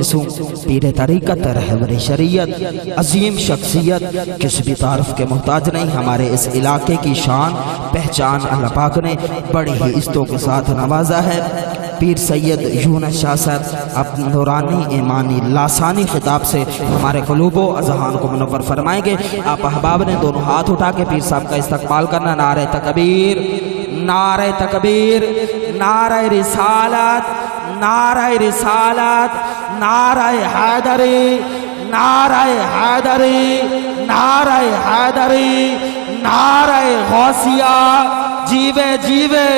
محدث ہوں، پیر طریقت، رہبر شریعت، عظیم شخصیت، کسی بھی تعارف کے محتاج نہیں۔ ہمارے اس علاقے کی شان پہچان اللہ پاک نے بڑی ہی عزتوں کے ساتھ نوازا ہے۔ پیر سید یونس شاہ صاحب اپنے نورانی ایمانی لاسانی خطاب سے ہمارے قلوب و اذہان کو منور فرمائیں گے۔ آپ احباب نے دونوں ہاتھ اٹھا کے پیر صاحب کا استقبال کرنا۔ نعرہ تکبیر، نعرہ تکبیر، نعرہ رسالت، نعرہ رسالت، نعرہ حیدری، نعرہ حیدری، نعرہ حیدری، نعرہ غوثیہ، جیوے جیوے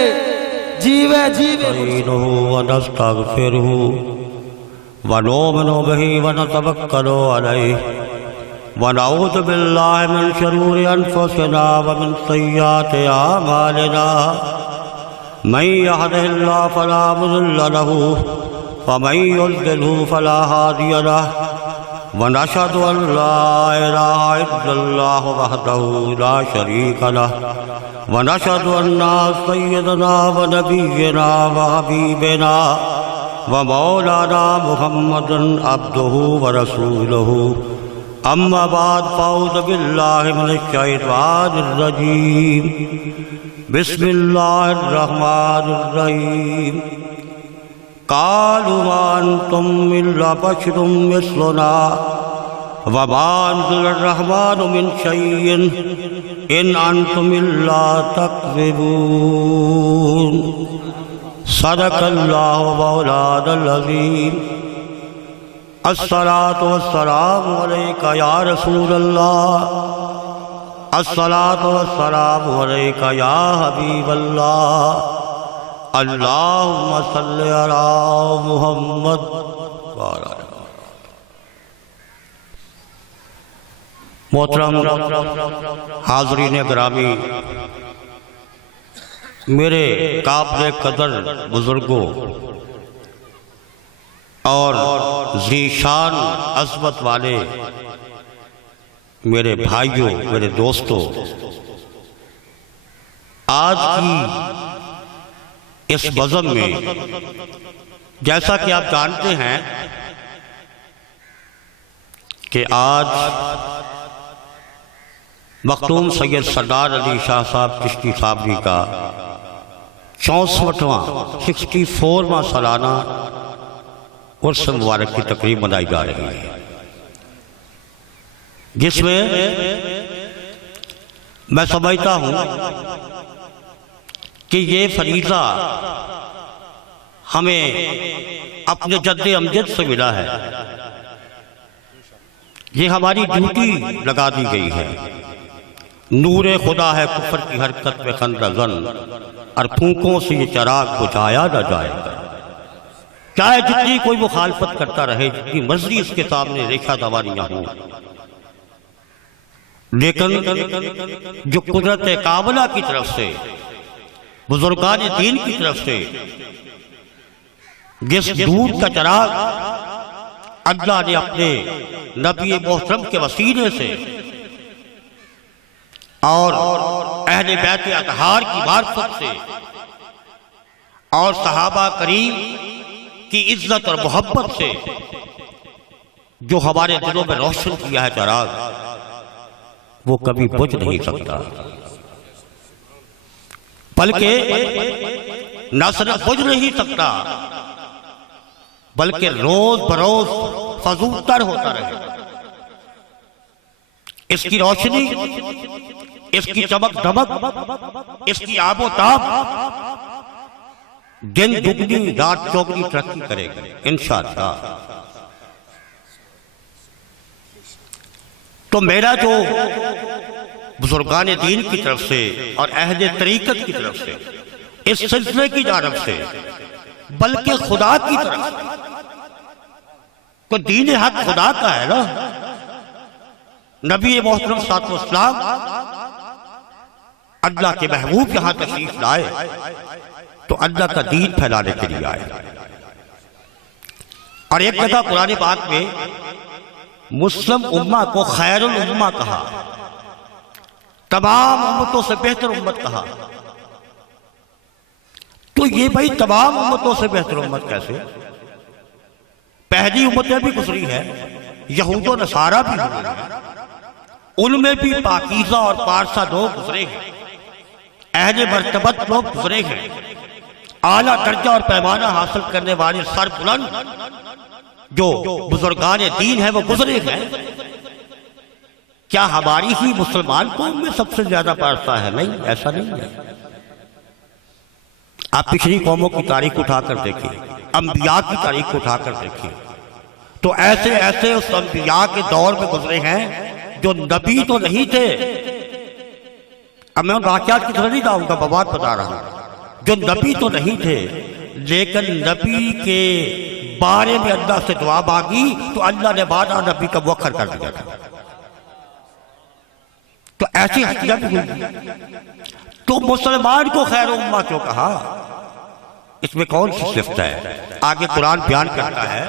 جیوے جیوے۔ نستعینہ ونستغفرہ ونؤمن بہ ونتوکل علیہ ونعوذ باللہ من شرور انفسنا ومن سیئات اعمالنا من یہدہ اللہ فلا مضل لہ ومن یضللہ فلا ہادی لہ ونشہد ان لا الہ الا اللہ وحدہ لا شریک لہ ونشہد ان سیدنا ونبینا وحبیبنا ومولانا محمد عبدہ ورسولہ اما بعد فاعوذ باللہ من الشیطان الرجیم بسم اللہ الرحمن الرحیم قالوا ما انتم الا بشر مثلنا وما انزل الرحمن من شيء ان انتم الا تكذبون صدق اللہ مولانا العظیم الصلاة والسلام علیکہ یا رسول اللہ الصلاة والسلام علیکہ یا حبیب اللہ اللہم صلی علی محمد وعلی محترم حاضرین گرامی، میرے قابل قدر بزرگوں اور ذیشان عظمت والے میرے بھائیوں، میرے دوستوں، آج کی اس بزم میں جیسا کہ آپ جانتے ہیں کہ آج مختوم سید سردار علی شاہ صاحب چشتی صاحبی کا 64واں 64واں سالانہ عرس مبارک کی تقریب منائی جا رہی ہے، جس میں میں سمجھتا ہوں کہ یہ فریضہ ہمیں اپنے جد امجد سے ملا ہے، یہ ہماری ڈیوٹی لگا دی گئی ہے۔ نور خدا ہے کفر کی حرکت میں خندہ زن، اور پھونکوں سے یہ چراغ بجھایا نہ جائے گا۔ چاہے جتنی کوئی مخالفت کرتا رہے، جتنی مرضی اس کے سامنے ریشہ دواریاں ہوں، لیکن جو قدرت کاملہ کی طرف سے، بزرگان دین کی طرف سے جس نور کا چراغ اللہ نے اپنے نبی محترم کے وسیلے سے اور اہل بیت اطہار کی معرفت سے اور صحابہ کریم کی عزت اور محبت سے جو ہمارے دلوں میں روشن کیا ہے چراغ، وہ کبھی بجھ نہیں سکتا، بلکہ نہ صرف بجھ نہیں سکتا بلکہ روز بروز فزوں تر ہوتا رہے۔ اس کی روشنی، اس کی چمک دمک، اس کی آب و تاب دن دگنی رات چوگنی ترقی کرے گا انشاءاللہ۔ تو میرا جو بزرگان دین کی طرف سے اور اہل طریقت کی طرف سے، اس سلسلے کی جانب سے، بلکہ خدا کی طرف سے، تو دین حق خدا کا ہے نا، نبی محترم صلی اللہ علیہ وسلم اللہ کے محبوب یہاں تشریف لائے تو اللہ کا دین پھیلانے کے لیے آئے۔ اور ایک جگہ قرآن پاک میں مسلم امہ کو خیر الامہ کہا، تمام امتوں سے بہتر امت کہا۔ تو یہ بھائی تمام امتوں سے بہتر امت کیسے؟ پہلی امتیں بھی گزری ہیں، یہود و نصارہ بھی ہوئے ہیں، ان میں بھی پاکیزہ اور پارسا لوگ گزرے ہیں، اہل مرتبت لوگ گزرے ہیں، اعلیٰ درجہ اور پیمانہ حاصل کرنے والے سربلند جو بزرگان دین ہیں وہ گزرے ہیں۔ کیا ہماری ہی مسلمان قوم میں سب سے زیادہ پارسا ہے؟ نہیں، ایسا نہیں ہے۔ آپ پچھلی قوموں کی تاریخ اٹھا کر دیکھیں، انبیاء کی تاریخ اٹھا کر دیکھیں، تو ایسے ایسے اس انبیاء کے دور میں گزرے ہیں جو نبی تو نہیں تھے۔ اب میں ان واقعات کی طرح نہیں جاؤں گا، بات بتا رہا ہوں، جو نبی تو نہیں تھے لیکن نبی کے بارے میں اللہ سے دعا مانگی تو اللہ نے بعد نبی کا وقر کر دیا تھا۔ تو ایسی ہستیاں بھی ہوئی، تو مسلمان کو خیر امہ کیوں کہا؟ اس میں کون سی صفت ہے؟ آگے قرآن بیان کرتا ہے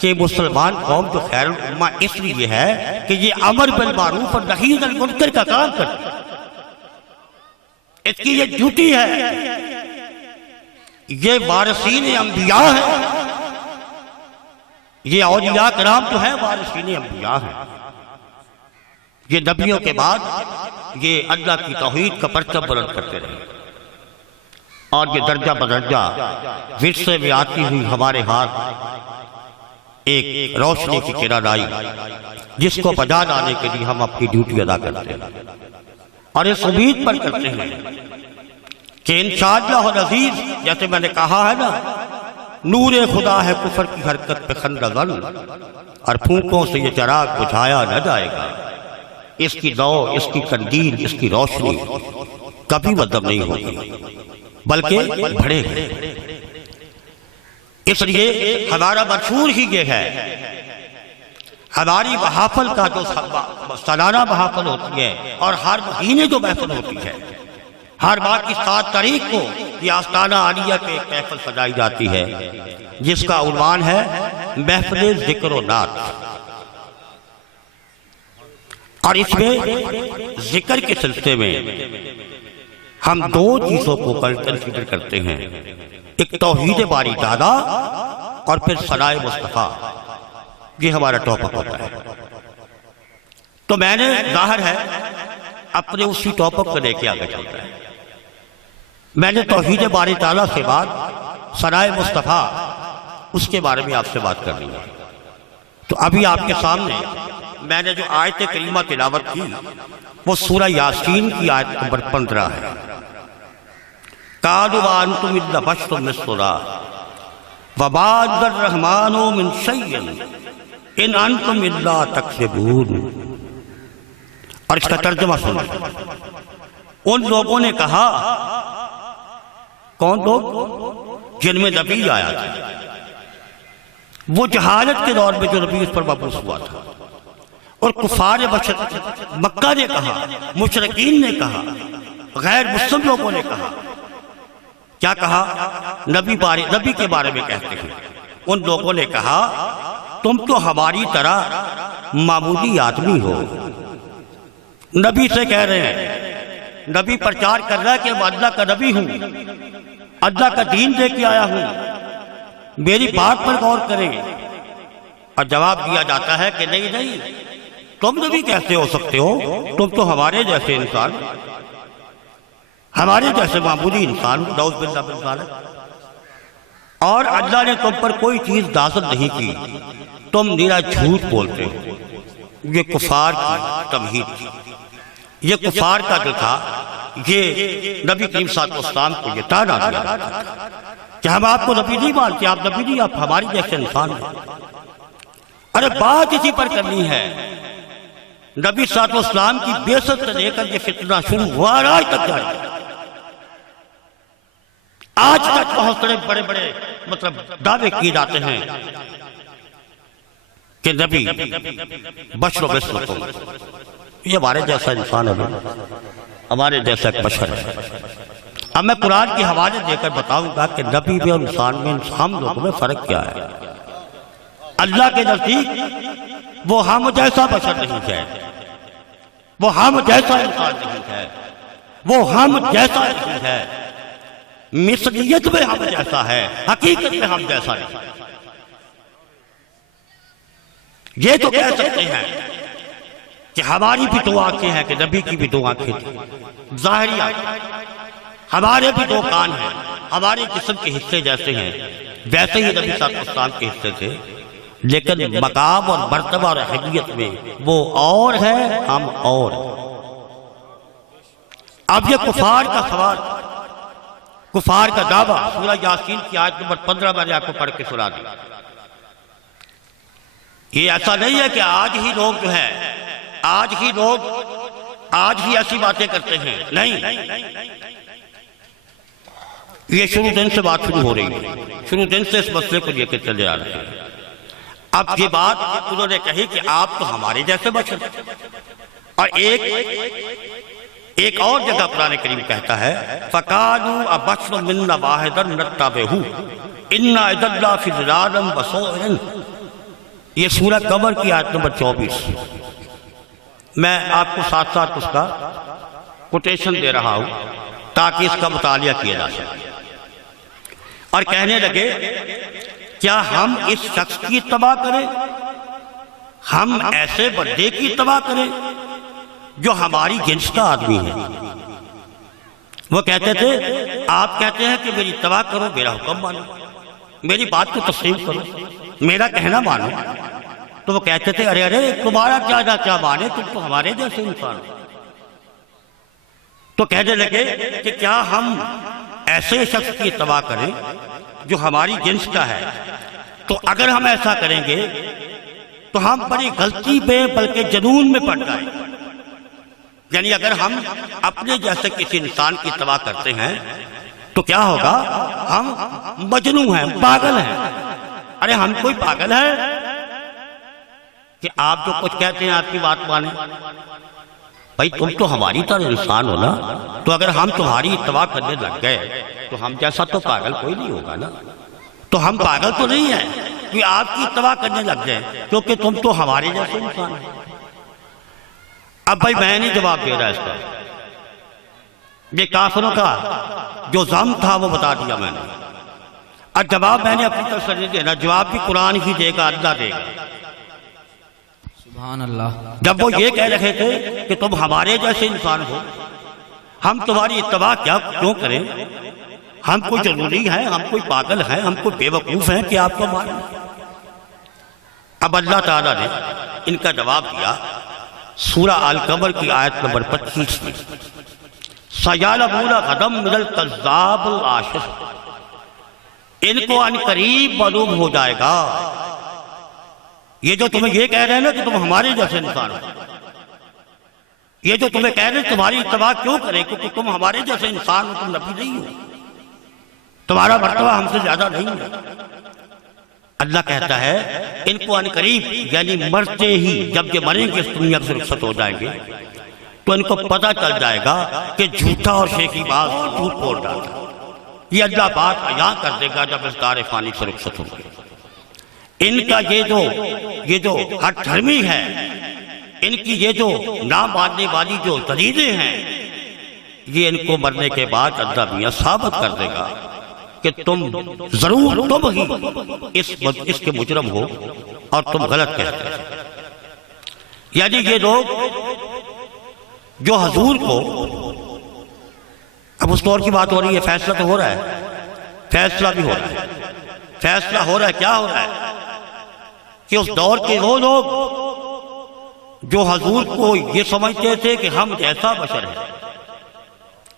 کہ مسلمان قوم جو خیر الامہ اس لیے ہے کہ یہ امر بالمعروف اور نہی عن المنکر کا کام کرتی ہے، اس کی یہ ڈیوٹی ہے، یہ وارثین انبیاء ہیں، یہ اولیاء کرام جو ہیں وارثین انبیاء ہیں، یہ نبیوں کے بعد یہ اللہ کی توحید کا پرچم بلند کرتے رہے، اور یہ درجہ بدرجہ ورثے میں آتی ہوئی ہمارے ہاتھ ایک روشنی کی کرن آئی جس کو بجا لانے کے لیے ہم اپنی ڈیوٹی ادا کرتے ہیں، اور اس امید پر کرتے ہیں کہ انشاءاللہ العزیز، جیسے میں نے کہا ہے نا، نور خدا ہے کفر کی حرکت پہ خندہ غن، اور پھونکوں سے یہ چراغ بجھایا نہ جائے گا، اس کی نو، اس کی قندیل، اس کی روشنی کبھی مدھم نہیں ہوگی بلکہ بڑھے گی۔ اس لیے ہمارا منشور ہی یہ ہے، ہماری محافل کا جو سالانہ محافل ہوتی ہے اور ہر مہینے جو محفل ہوتی ہے، ہر ماہ کی 7 تاریخ کو یہ آستانہ عالیہ کے ایک محفل سجائی جاتی ہے جس کا عنوان ہے محفل ذکر و نعت، اور اس میں ذکر کے سلسلے میں ہم 2 چیزوں کو کنسیڈر کرتے ہیں، ایک توحید باری تعالیٰ اور پھر ثناء مصطفیٰ، یہ ہمارا ٹاپک ہوتا ہے۔ تو میں نے ظاہر ہے اپنے اسی ٹاپک کو لے کے آگے چلتا ہے، میں نے توحید باری تعالیٰ سے بات، ثناء مصطفیٰ اس کے بارے میں آپ سے بات کرنی ہے۔ تو ابھی آپ کے سامنے میں نے جو آیت کریمہ تلاوت کی وہ سورہ یاسین کی آیت نمبر 15 ہے۔ قَالُوا وَأَنْتُمْ إِلَّا بَشَرٌ مِثْلُنَا وَمَا عِندَ الرَّحْمَٰنُ مِنْ شَيْءٍ إِنْ أَنْتُمْ إِلَّا تَكْذِبُونَ۔ اور اس کا ترجمہ سنیں، ان لوگوں نے کہا، کون لوگ؟ جن میں نبی آیا تھا، وہ جہالت کے دور میں جو نبی اس پر مبعوث ہوا تھا، اور کفار مکہ نے کہا، مشرکین نے کہا، غیر مسلم لوگوں نے کہا، کیا کہا؟ نبی کے بارے میں کہتے ہیں، ان لوگوں نے کہا تم تو ہماری طرح معمولی آدمی ہو۔ نبی سے کہہ رہے ہیں، نبی پرچار کر رہا ہے کہ میں اللہ کا نبی ہوں، اللہ کا دین دے کے آیا ہوں، میری بات پر غور کریں، اور جواب دیا جاتا ہے کہ نہیں، تم نبی کیسے ہو سکتے ہو؟ تم تو ہمارے جیسے انسان، ہمارے جیسے معمولی انسان، نعوذ باللہ من ذالک، اور اللہ نے تم پر کوئی چیز نازل نہیں کی، تم نیرا جھوٹ بولتے ہو۔ یہ کفار کی تمہید تھی، یہ کفار کا جو تھا، یہ نبی کریم صلی اللہ علیہ وسلم کو یہ تانا دیا کہ ہم آپ کو نبی نہیں مانتے، آپ نبی نہیں، آپ ہماری جیسے انسان ہیں۔ ارے بات اسی پر کرنی ہے، نبی صلی اللہ علیہ وسلم کی بعثت سے لے کر یہ فتنہ شروع ہوا اور آج تک جاری ہے۔ آج تک بہت سارے بڑے مطلب دعوے کیے جاتے ہیں کہ نبی بشر و مثلکم، یہ ہمارے جیسا انسان ہے، ہمارے جیسا ایک بشر ہے۔ اب میں قرآن کے حوالے دے کر بتاؤں گا کہ نبی میں اور انسان میں، ہم لوگوں میں فرق کیا ہے۔ اللہ کے نزدیک وہ ہم جیسا بشر نہیں ہے، وہ ہم جیسا انسان نہیں ہے، وہ ہم جیسا نہیں ہے، مثلیت میں ہم جیسا ہے، حقیقت میں ہم جیسا نہیں۔ یہ تو کہہ سکتے ہیں کہ ہماری بھی دو آنکھیں ہیں کہ نبی کی بھی دو آنکھیں تھیں، ظاہری آنکھیں، ہمارے بھی دو کان ہیں، ہمارے جسم کے حصے جیسے ہیں ویسے ہی نبی صلی اللہ علیہ وسلم کے حصے تھے، لیکن مقام اور مرتبہ اور اہمیت میں وہ اور ہے، ہم اور۔ اب یہ کفار کا سوال، کفار کا دعویٰ، سورہ یاسین کی آیت نمبر 15 میں نے آپ کو پڑھ کے سنا دی۔ یہ ایسا نہیں ہے کہ آج ہی لوگ جو ہے آج ہی ایسی باتیں کرتے ہیں، نہیں، یہ شروع دن سے بات شروع ہو رہی ہے، شروع دن سے اس مسئلے کو لے کے چلے آ رہے ہیں۔ اب یہ بات انہوں نے کہی کہ آپ تو ہمارے جیسے بشر، اور ایک اور جگہ قرآن کریم کہتا ہے فَقَالُوا أَبَشَرٌ مِنَّا وَاحِدًا نَتَّبِعُهُ إِنَّا إِذًا لَّفِي ضَلَالٍ وَسُعُرٍ۔ یہ سورہ قمر کی آیت نمبر 24۔ میں آپ کو ساتھ ساتھ اس کا کوٹیشن دے رہا ہوں تاکہ اس کا مطالعہ کیا جا سکے۔ اور کہنے لگے کیا ہم اس شخص کی اتباع کریں، ہم ایسے بندے کی اتباع کریں جو ہماری جنس کا آدمی ہے۔ وہ کہتے تھے آپ کہتے ہیں کہ میری اتباع کرو، میرا حکم مانو، میری بات کو تسلیم کرو، میرا کہنا مانو۔ تو وہ کہتے تھے ارے تمہارا کیا مانے، تم تو ہمارے جیسے انسان ہو۔ تو کہنے لگے کہ کیا ہم ایسے شخص کی اتباع کریں جو ہماری جنس کا ہے، تو اگر ہم ایسا کریں گے تو ہم بڑی غلطی پہ بلکہ جنون میں پڑ جائیں گے۔ یعنی اگر ہم اپنے جیسے کسی انسان کی اتباع کرتے ہیں تو کیا ہوگا، ہم مجنون ہیں، پاگل ہیں۔ ارے ہم کوئی پاگل ہے کہ آپ جو کچھ کہتے ہیں آپ کی بات مانیں؟ بھائی تم تو ہماری طرح انسان ہو نا، تو اگر ہم تمہاری اتباع کرنے لگ گئے تو ہم جیسا تو پاگل کوئی نہیں ہوگا نا۔ تو ہم پاگل تو نہیں ہیں کہ آپ کی اتباع کرنے لگ جائیں، کیونکہ تم تو ہمارے جیسے انسان ہیں۔ اب بھائی میں نہیں جواب دے رہا اس کا، یہ کافروں کا جو ضم تھا وہ بتا دیا میں نے۔ اب جواب میں نے اپنی طرف سے نہیں دینا، جواب بھی قرآن ہی دے گا، اللہ دے گا۔ سبحان اللہ۔ جب وہ یہ کہہ رہے تھے کہ تم ہمارے جیسے انسان ہو، ہم تمہاری اتباع کیوں کریں، ہم کوئی جنونی ہیں، ہم کوئی پاگل ہیں، ہم کوئی بے وقوف ہیں کہ آپ کو مانیں۔ اب اللہ تعالیٰ نے ان کا جواب دیا سورہ القمر کی آیت نمبر 25 میں، سَيَعْلَمُونَ غَدًا مِنَ الْكَذَّابِ الْعَاشِرِ۔ ان کو ان قریب معلوم ہو جائے گا، یہ جو تمہیں یہ کہہ رہے ہیں نا کہ تم ہمارے جیسے انسان ہو، یہ جو تمہیں کہہ رہے ہیں تمہاری اتباع کیوں کریں، کیونکہ تم ہمارے جیسے انسان ہو، تم نبی نہیں ہو، تمہارا مرتبہ ہم سے زیادہ نہیں ہے۔ اللہ کہتا ہے ان کو ان قریب، یعنی مرتے ہی، جب یہ مریں گے اس دنیا سے رخصت ہو جائیں گے تو ان کو پتہ چل جائے گا کہ جھوٹا اور شیخی باز جھوٹ بول رہا تھا۔ یہ اللہ بات عیاں کر دے گا جب اس دار فانی سے رخصت ہوں گے۔ ان کا یہ جو ہٹ دھرمی ہے، ان کی یہ جو نہ ماننے والی جو دلیلیں ہیں، یہ ان کو مرنے کے بعد اللہ میاں ثابت کر دے گا کہ تم ضرور تم ہی اس کے مجرم ہو اور تم غلط کہتے ہیں۔ یعنی یہ لوگ جو حضور کو، اب اس دور کی بات ہو رہی ہے، فیصلہ تو ہو رہا ہے، فیصلہ بھی ہو رہا ہے، فیصلہ ہو رہا ہے، کیا ہو رہا ہے کہ اس دور کے وہ لوگ جو حضور کو یہ سمجھتے تھے کہ ہم جیسا بشر ہیں،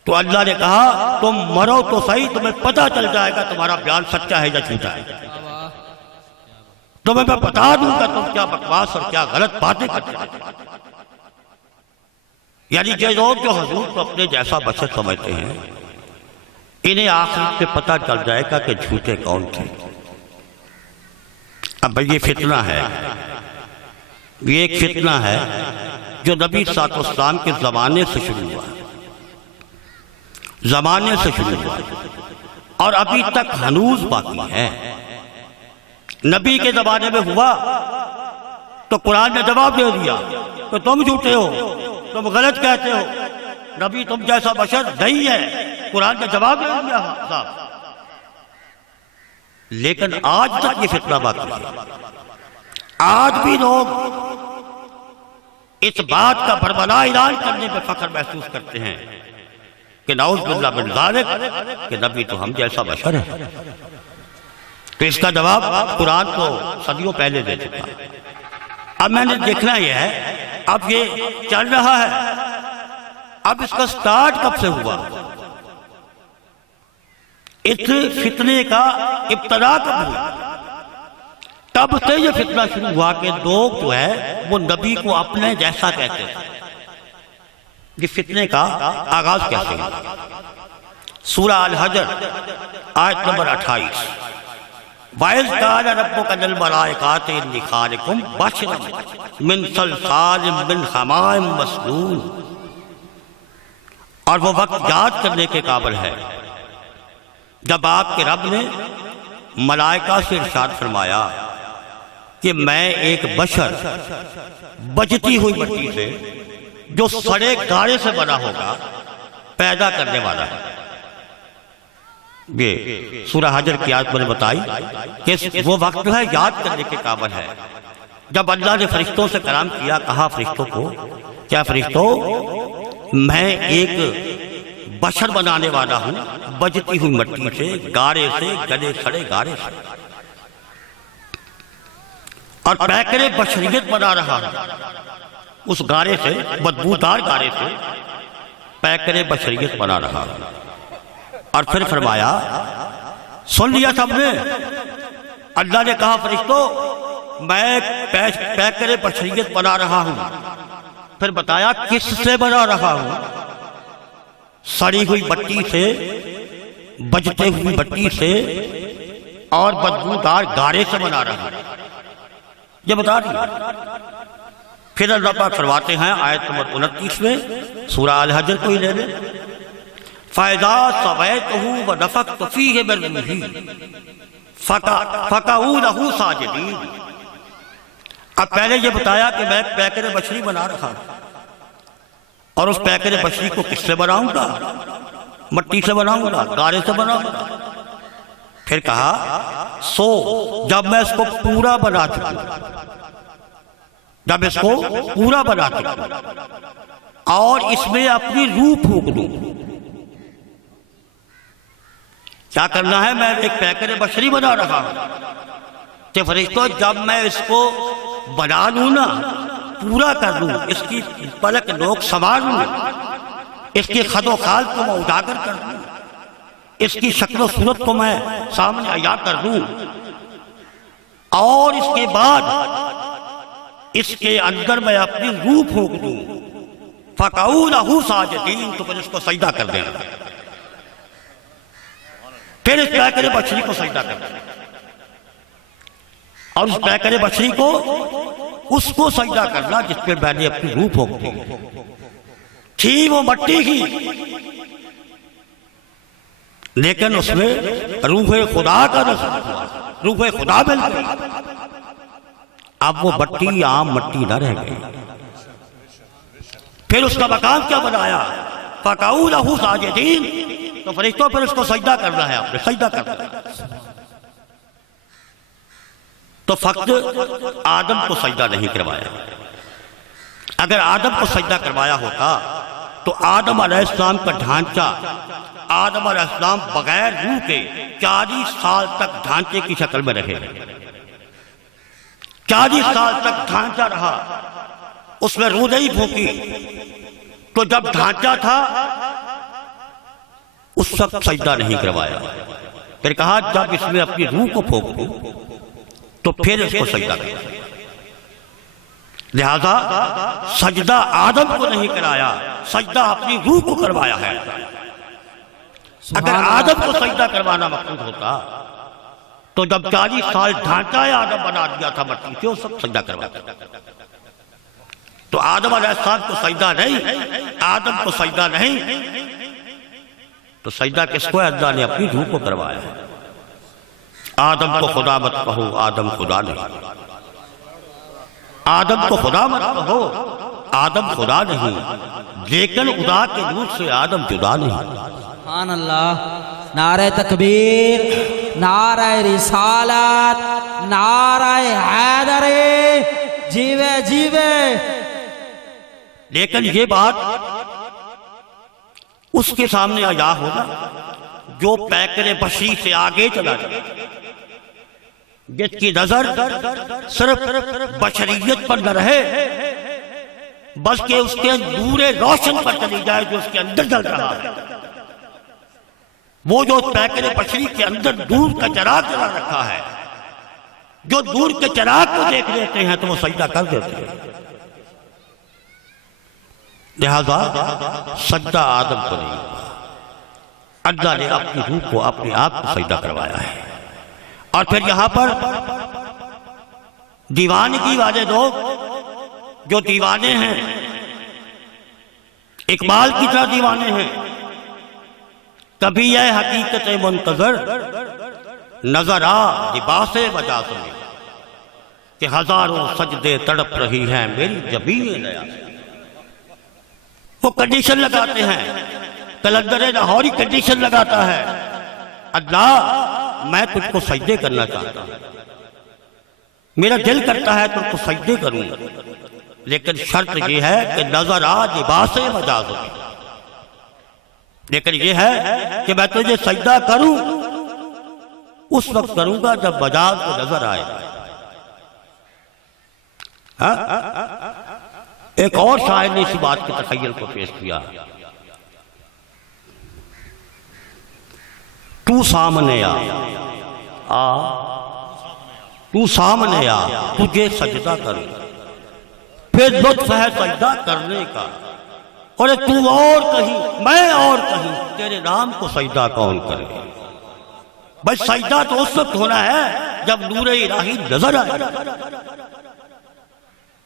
تو اللہ نے کہا تم مرو تو صحیح، تمہیں پتہ چل جائے گا تمہارا بیان سچا ہے یا جھوٹا ہے، تمہیں میں بتا دوں گا تم کیا بکواس اور کیا غلط باتیں کرتے ہیں۔ یعنی یہ لوگ جو حضور کو اپنے جیسا بشر سمجھتے ہیں، انہیں آخرت پہ پتہ چل جائے گا کہ جھوٹے کون تھے۔ اب یہ فتنہ ہے، یہ ایک فتنہ ہے جو نبی صلی اللہ علیہ وسلم کے زمانے سے شروع ہوا، زمانے سے شروع ہوا اور ابھی تک ہنوز باقی ہے۔ نبی کے زمانے میں ہوا تو قرآن نے جواب دے دیا کہ تم جھوٹے ہو، تم غلط کہتے ہو، نبی تم جیسا بشر نہیں ہے، قرآن نے جواب دے دیا صاحب۔ لیکن آج تک یہ فتنہ باقی ہے، آج بھی لوگ اس بات کا بربلا اعلان کرنے پہ فخر محسوس کرتے ہیں کہ نعوذ باللہ من ذالک کہ نبی تو ہم جیسا بشر ہے. تو اس کا جواب قرآن تو صدیوں پہلے دے چکا. اب میں نے دیکھنا یہ ہے اب یہ چل رہا ہے، اب اس کا سٹارٹ کب سے ہوا، اس فتنے کا ابتدا کب ہوا. تب سے یہ فتنہ شروع ہوا کہ لوگ جو ہے وہ نبی کو اپنے جیسا کہتے ہیں. یہ فتنے کا آغاز کیسے ہوا؟ سورہ الحجر آیت نمبر 28. وَإِذْ قَالَ رَبُّكَ لِلْمَلَائِكَةِ إِنِّي خَالِقٌ بَشَرًا مِنْ صَلْصَالٍ مِنْ حَمَإٍ مَسْنُونٍ. اور وہ وقت یاد کرنے کے قابل ہے جب آپ کے رب نے ملائکہ سے ارشاد فرمایا کہ میں ایک بشر بجتی ہوئی مٹی سے جو سڑے گارے سے بنا ہوگا پیدا کرنے والا ہے. یہ سورہ حجر کی آیت میں نے بتائی کہ وہ وقت ہے یاد کرنے کے قابل ہے جب اللہ نے فرشتوں سے کلام کیا. کہا فرشتوں کو کیا فرشتوں میں ایک بشر بنانے والا ہوں بجتی ہوئی مٹی سے، گارے سے، گلے سڑے گارے سے، اور پیکر بشریت بنا رہا ہوں اس گارے سے، بدبودار گارے سے پیکر بشریت بنا رہا ہوں. اور پھر فرمایا سن لیا سب نے. اللہ نے کہا فرشتوں میں پیکر بشریت بنا رہا ہوں. پھر بتایا کس سے بنا رہا ہوں؟ سڑی ہوئی مٹی سے، بجتے ہوئی مٹی سے اور بدبودار گارے سے بنا رہا ہوں. یہ بتا دیا. پھر اللہ پاک فرماتے ہیں آیت نمبر 29 میں سورہ الحجر کو ہی لے لیں. فَإِذَا سَوَيْتُهُ وَنَفَخْتُ فِيهِ مِن رُوحِي فَقَعُوا لَهُ سَاجِدِينَ. اب پہلے یہ بتایا کہ میں پیکر بشری بنا رہا ہوں اور اس پیکر بشری کو کس سے بناؤں گا؟ مٹی سے بناؤں گا، گارے سے بناؤں گا. پھر کہا سو جب میں اس کو پورا بنا چکوں، جب اس کو پورا بنا چکوں اور اس میں اپنی روح پھونک دوں. کیا کرنا ہے؟ میں ایک پیکر بشری بنا رہا ہوں. کہ فرشتوں جب میں اس کو بنا لوں نا، پورا کر لوں، اس کی پلک لوگ سنوار لوں، اس کی خد و خال کو میں اجاگر کر دوں، اس کی شکل و صورت کو میں سامنے عیاں کر دوں، اور اس کے بعد اس کے اندر میں اپنی روح پھونک دوں. فَقَعُوا لَهُ سَاجِدِينَ. تو پھر اس کو سجدہ کر دینا. پھر اس پیکر بشری کو سجدہ کر دینا اور اس پیکر بشری کو اس کو سجدہ کرنا جس پہ میں نے اپنی روح پھونک دی. تھی وہ مٹی کی لیکن اس میں روح خدا کا نظر ہوا، روح خدا مل گئی. اب وہ مٹی عام مٹی نہ رہ گئی. پھر اس کا مقام کیا بنایا؟ فَقَعُوا لَهُ سَاجِدِينَ. تو فرشتوں پھر اس کو سجدہ کرنا ہے، آپ نے سجدہ کرنا. تو فقط آدم کو سجدہ نہیں کروایا. اگر آدم کو سجدہ کروایا ہوتا تو آدم علیہ السلام کا ڈھانچہ، آدم علیہ السلام بغیر روح کے 40 سال تک ڈھانچے کی شکل میں رہے. 40 سال تک ڈھانچہ رہا، اس میں روح نہیں پھونکی. تو جب ڈھانچہ تھا اس وقت سجدہ نہیں کروایا. پھر کہا جب اس میں اپنی روح کو پھونک دوں تو پھر اس کو سجدہ کرنا. لہذا سجدہ آدم کو نہیں کرایا، سجدہ اپنی روح کو کروایا ہے. اگر آدم کو سجدہ کروانا مقصود ہوتا تو جب 40 سال ڈھانچہ آدم بنا دیا تھا مٹی سے، اس وقت سجدہ کرواتا. تو آدم علیہ السلام کو سجدہ نہیں، آدم کو سجدہ نہیں، تو سجدہ کس کو ہے؟ اللہ نے اپنی روح کو کروایا ہے. آدم کو خدا مت کہو، آدم خدا نہیں. آدم کو خدا مت کہو، آدم خدا نہیں، لیکن خدا کے نور سے آدم جدا نہیں. سبحان اللہ. نعرہ تکبیر، نعرہ رسالت، نعرہ حیدری. جیوے جیوے، لیکن یہ بات اس کے سامنے آیا ہوگا جو پیکر بشری سے آگے چلا جائے، جس کی نظر صرف بشریت پر نہ رہے بلکہ اس کے نور روشن پر چلی جائے جو اس کے اندر جل رہا ہے۔ وہ جو پیکر بشری کے اندر نور کا چراغ جلا رکھا ہے، جو نور کے چراغ کو دیکھ لیتے ہیں تو وہ سجدہ کر دیتے ہیں۔ لہذا سجدہ آدم کو نہیں، اللہ نے اپنی روح کو اپنے آپ کو سجدہ کروایا ہے۔ اور پھر یہاں پر دیوانگی والے لوگ جو دیوانے ہیں، اقبال کی طرح دیوانے ہیں، کبھی یہ حقیقت منتظر نظر آ لباس مجاز میں کہ ہزاروں سجدے تڑپ رہی ہیں میری جبین نیاز۔ وہ کنڈیشن لگاتے ہیں، کلندر لاہوری کنڈیشن لگاتا ہے، اللہ میں تجھ کو سجدے کرنا چاہتا ہوں، میرا دل کرتا ہے تجھ کو سجدے کروں، لیکن شرط یہ ہے کہ نظر آ لباس مجاز میں، لیکن یہ ہے کہ میں تجھے سجدہ کروں اس وقت کروں گا جب مجاز کو نظر آئے۔ ایک اور شاعر نے اسی بات کے تخیل کو پیش کیا، تو سامنے آ تو سامنے آ تجھے سجدہ کروں، پھر لطف ہے سجدہ کرنے کا، اور تو اور کہیں میں اور کہیں تیرے نام کو سجدہ کون کرے۔ بس سجدہ تو اس وقت ہونا ہے جب نور الہی نظر آئے،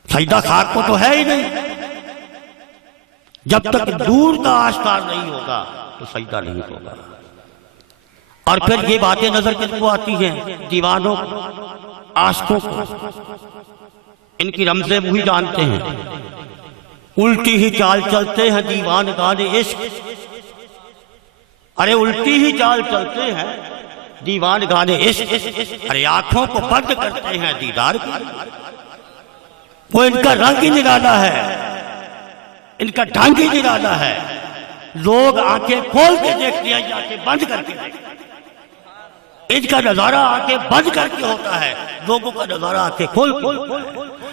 سجدہ خاک کو تو ہے ہی نہیں، جب تک نور کا آشکار نہیں ہوگا تو سجدہ نہیں ہوگا۔ اور پھر یہ باتیں نظر کس کو آتی ہیں؟ دیوانوں کو، عاشقوں کو، ان کی رمزیں وہی جانتے ہیں۔ الٹی ہی چال چلتے ہیں دیوان گانے عشق، ارے الٹی ہی چال چلتے ہیں دیوان گانے عشق، ارے آنکھوں کو بند کرتے ہیں دیدار کی، وہ ان کا رنگ ہی نرالا ہے، ان کا ڈھنگ ہی نرالا ہے، لوگ آنکھیں کھول کے دیکھتے ہیں یا آنکھیں بند کر کے دیکھتے ہیں، ان کا نظارہ آنکھیں بند کر کے ہوتا ہے، لوگوں کا نظارہ آنکھیں کھول کے،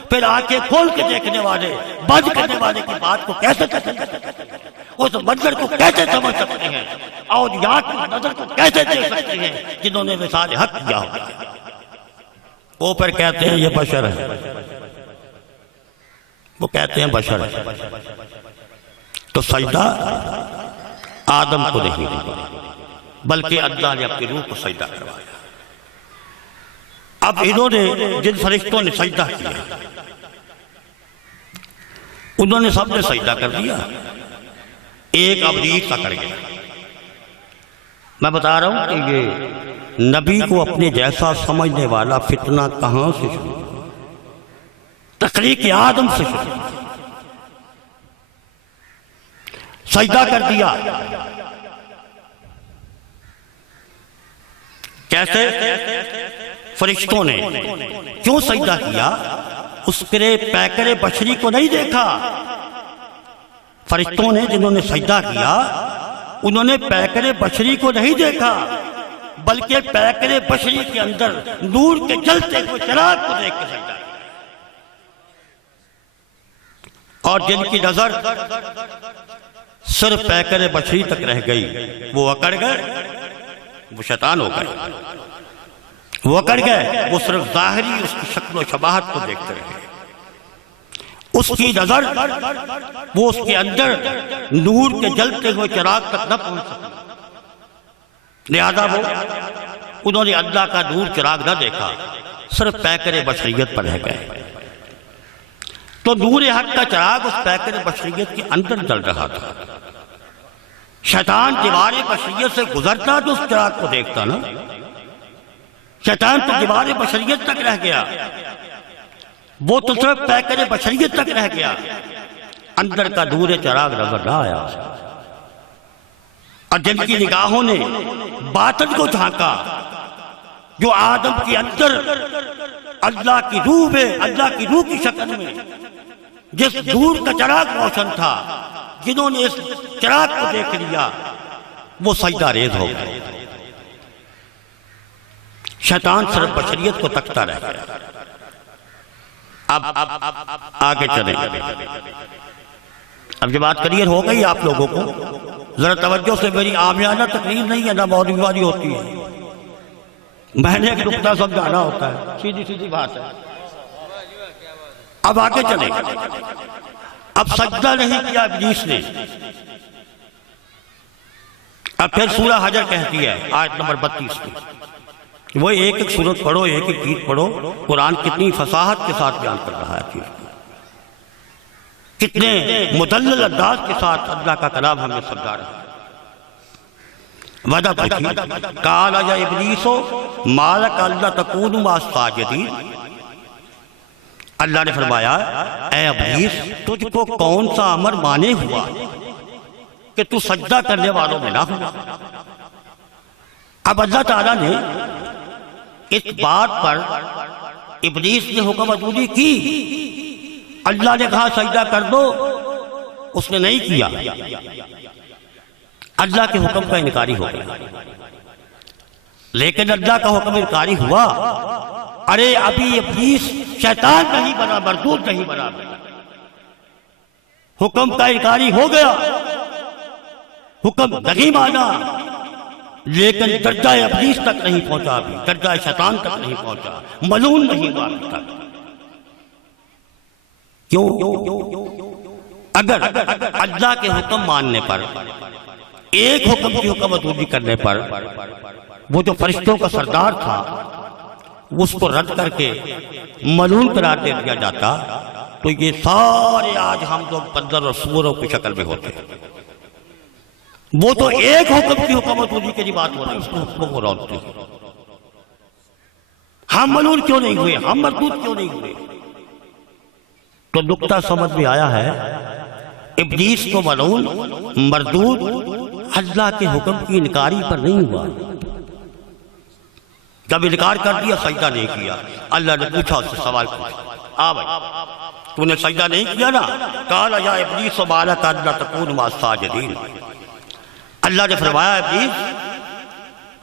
پھر آنکھیں کھول کے دیکھنے والے بند کرنے والے کی بات کو کیسے کر سکتے ہیں، اس منظر کو کیسے سمجھ سکتے ہیں، اولیاء کی نظر کو کیسے دیکھ سکتے ہیں جنہوں نے وصال حق کیا ہوگا۔ وہ پھر کہتے ہیں یہ بشر ہے، وہ کہتے ہیں بشر ہے، تو سجدہ آدم کو نہیں دیا بلکہ اللہ نے اپنی روح کو سجدہ کروایا۔ اب انہوں نے جن فرشتوں نے سجدہ کیا انہوں نے سب نے سجدہ کر دیا، ایک ابلیس اکڑ گیا۔ میں بتا رہا ہوں کہ یہ نبی کو اپنے جیسا سمجھنے والا فتنہ کہاں سے شروع، تخلیق آدم سے شروع، سجدہ کر دیا۔ کیسے؟ فرشتوں نے کیوں سجدہ کیا؟ اس کے پیکر بشری کو نہیں دیکھا۔ فرشتوں نے جنہوں نے سجدہ کیا انہوں نے پیکر بشری کو نہیں دیکھا بلکہ پیکر بشری کے اندر نور کے جلتے ہوئے چراغ کو دیکھ کے سجدہ کیا، اور جن کی نظر صرف پیکر بشری تک رہ گئی وہ اکڑ گئے، وہ شیطان ہو گئے، وہ اکڑ گئے، وہ صرف ظاہری اس کی شکل و شباہت کو دیکھتے رہے، اس کی نظر وہ اس کے اندر نور کے جلتے ہوئے چراغ تک نہ پہنچ سکے، لہذا وہ انہوں نے اللہ کا نور چراغ نہ دیکھا، صرف پیکر بشریت پر رہ گئے۔ تو نور حق کا چراغ اس پیکر بشریت کے اندر جل رہا تھا، شیطان دیوار بشریت سے گزرتا تو اس چراغ کو دیکھتا نا، شیطان تو دیوار بشریت تک رہ گیا، وہ تو صرف پیکر بشریت تک رہ گیا، اندر کا نور چراغ نظر نہ آیا، اور جن کی نگاہوں نے باطن کو جھانکا، جو آدم کے اندر اللہ کی روح میں، اللہ کی روح کی شکل میں جس نور کا چراغ روشن تھا، جنہوں نے اس چراغ کو دیکھ لیا وہ سجدہ ریز ہو گئے۔ شیطان صرف بشریت کو تکتا رہ گیا۔ اب آگے چلیں گے۔ اب یہ بات کلیئر ہو گئی آپ لوگوں کو؟ ذرا توجہ سے، میری عامیانہ تقریر نہیں ہے، نہ مولوی والی ہوتی ہے، میں نے ایک نقطہ سمجھانا ہوتا ہے، سیدھی سیدھی بات ہے۔ اب آگے چلیں گے۔ اب سجدہ نہیں کیا ابلیس نے۔ اب پھر سورہ حجر کہتی ہے آیت نمبر 32 میں، وہ ایک ایک سورت پڑھو، ایک ایک گیت پڑھو، قرآن کتنی فصاحت کے ساتھ بیان کر رہا ہے چیز کو، کتنے مدلل انداز کے ساتھ اللہ کا کلام ہمیں سمجھا رہا ہے۔ وعدہ پوچھی، قال یا ابلیس ما لک الا تکون مع الساجدین، اللہ نے فرمایا اے ابلیس تجھ کو کون سا امر مانے ہوا کہ تو سجدہ کرنے والوں میں نہ ہوا۔ اب اللہ تعالیٰ نے اس بات پر ابلیس نے حکم عدولی کی، اللہ نے کہا سجدہ کر دو، اس نے نہیں کیا، اللہ کے حکم کا انکاری ہو گیا۔ لیکن اللہ کا حکم انکاری ہوا، ارے ابھی ابلیس شیطان نہیں بنا، مردود نہیں بنا، حکم کا انکاری ہو گیا، حکم نہیں مانا، لیکن درجہ ابلیس تک نہیں پہنچا، بھی درجہ شیطان تک نہیں پہنچا، ملعون نہیں ہوا ابھی تک۔ کیوں؟ اگر اللہ کے حکم ماننے پر، ایک حکم کی حکم عدولی کرنے پر وہ جو فرشتوں کا سردار تھا اس کو رد کر کے ملعون قرار دے دیا جاتا تو یہ سارے آج ہم لوگ بندر اور سوروں کی شکل میں ہوتے۔ وہ تو ایک حکم کی حکم عدولی کی بات ہو رہی ہے، اس کو حکم کو روکتے ہیں۔ ہم ملعون کیوں نہیں ہوئے، ہم مردود کیوں نہیں ہوئے؟ تو نقطہ سمجھ میں آیا ہے، ابلیس کو ملعون مردود اللہ کے حکم کی انکاری پر نہیں ہوا۔ جب انکار کر دیا، سجدہ نہیں کیا، اللہ نے پوچھا اس سے سوال پوچھا، بھائی تو نے سجدہ نہیں کیا نا؟ قال یا ابلیس ما لک الا تکون مع الساجدین، اللہ نے فرمایا ابلیس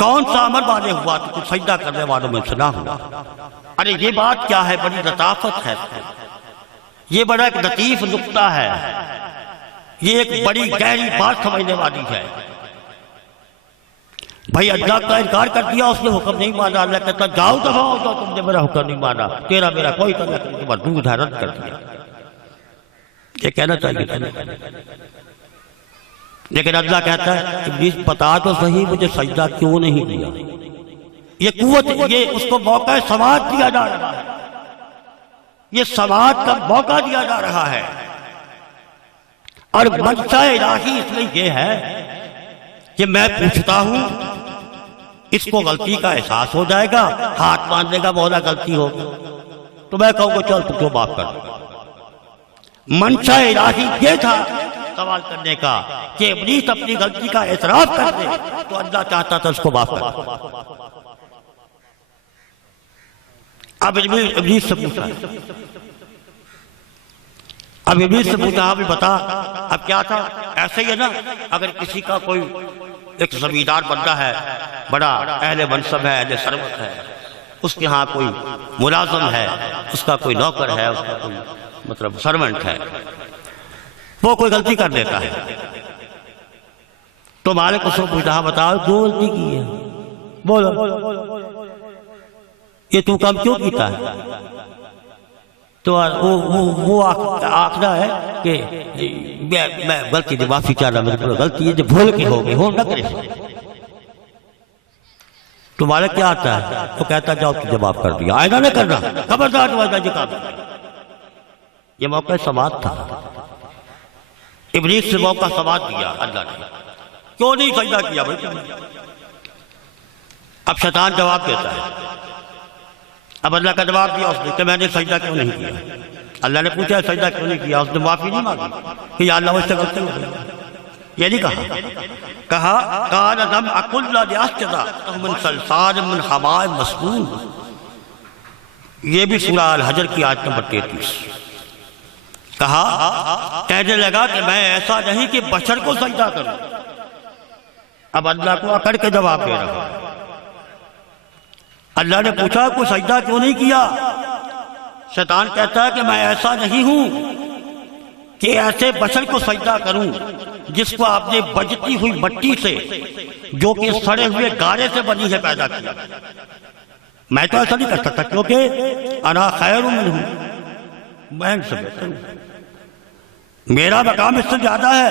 کون سا امر مانے ہوا تو کچھ سجدہ کرنے والوں میں سے نہ ہوا۔ ارے یہ بات کیا ہے، بڑی لطافت ہے، یہ بڑا ایک لطیف نقطہ ہے، یہ ایک بڑی گہری بات سمجھنے والی ہے۔ بھائی اللہ کا انکار کر دیا، اس نے حکم نہیں مانا، اللہ کہتا جاؤ دفعہ ہو جاؤ، تم نے میرا حکم نہیں مانا، تیرا میرا کوئی تعلق نہیں، مردود ہے، رد کر دیا۔ یہ کہنا چاہیے تھا، لیکن اللہ کہتا ہے ابلیس بتا تو صحیح مجھے سجدہ کیوں نہیں دیا۔ یہ قوت، یہ اس کو موقع سماعت دیا جا رہا ہے، یہ سماعت کا موقع دیا جا رہا ہے، اور منشاء الہی اس میں یہ ہے کہ میں پوچھتا ہوں، اس کو غلطی کا احساس ہو جائے گا، ہاتھ باندھنے کا، مولا غلطی ہوگی تو میں کہوں گا چل تو کیوں معاف کر دوں۔ منشاء الہی یہ تھا سوال کرنے کا کہ ابلیس اپنی غلطی کا اعتراف کر دے، تو اللہ چاہتا تھا اس کو معاف کر دے۔ اب ابلیس سے پوچھا، اب ابلیس سے پوچھا ابھی بتا اب کیا تھا؟ ایسے ہی ہے نا، اگر کسی کا کوئی ایک زمیندار بندہ ہے، بڑا اہل منصب ہے، اہل ثروت ہے، اس کے ہاں کوئی ملازم ہے، اس کا کوئی نوکر ہے، اس کا کوئی مطلب سرونٹ ہے، وہ کوئی غلطی کر دیتا ہے تو مالک اس کو پوچھا بتاؤ کیوں غلطی کی ہے، بولو یہ تو کام کیوں کیتا ہے؟ تو وہ آخنا ہے کہ میں غلطی دی معافی چاہ رہا، میرے کو غلطی ہے جو بھول کے ہو گئی، ہو نہ کرے۔ تو مالک کیا آتا ہے؟ تو کہتا جاؤ تجھے معاف کر دیا، آئندہ نہ کرنا، خبردار یہ کام۔ یہ موقع سماعت تھا، ابلیس سے موقع سماعت دیا اللہ نے، کیوں نہیں سجدہ کیا بھائی تم نے؟ اب شیطان جواب دیتا ہے، اب اللہ کا جواب دیا اس نے کہ میں نے سجدہ کیوں نہیں کیا۔ اللہ نے پوچھا سجدہ کیوں نہیں کیا، اس نے معافی نہیں مانگی کہ یا اللہ مجھ سے غلطی ہو گئی، یہ نہیں کہا قال لم اقل لاسجد من صلصال من حماء مسنون، یہ بھی سورہ الحجر کی آیت نمبر 33. کہا، کہنے لگا کہ میں ایسا نہیں کہ بشر کو سجدہ کروں. اب اللہ کو اکڑ کے جواب دے رہا. اللہ نے پوچھا کوئی سجدہ کیوں نہیں کیا؟ شیطان کہتا ہے کہ میں ایسا نہیں ہوں کہ ایسے بشر کو سجدہ کروں جس کو آپ نے بجتی ہوئی مٹی سے، جو کہ سڑے ہوئے گارے سے بنی ہے، پیدا کیا. میں تو ایسا نہیں کر سکتا، کیونکہ انا خیر منہ، میں ان سے بہتر ہوں، میرا مقام اس سے زیادہ ہے.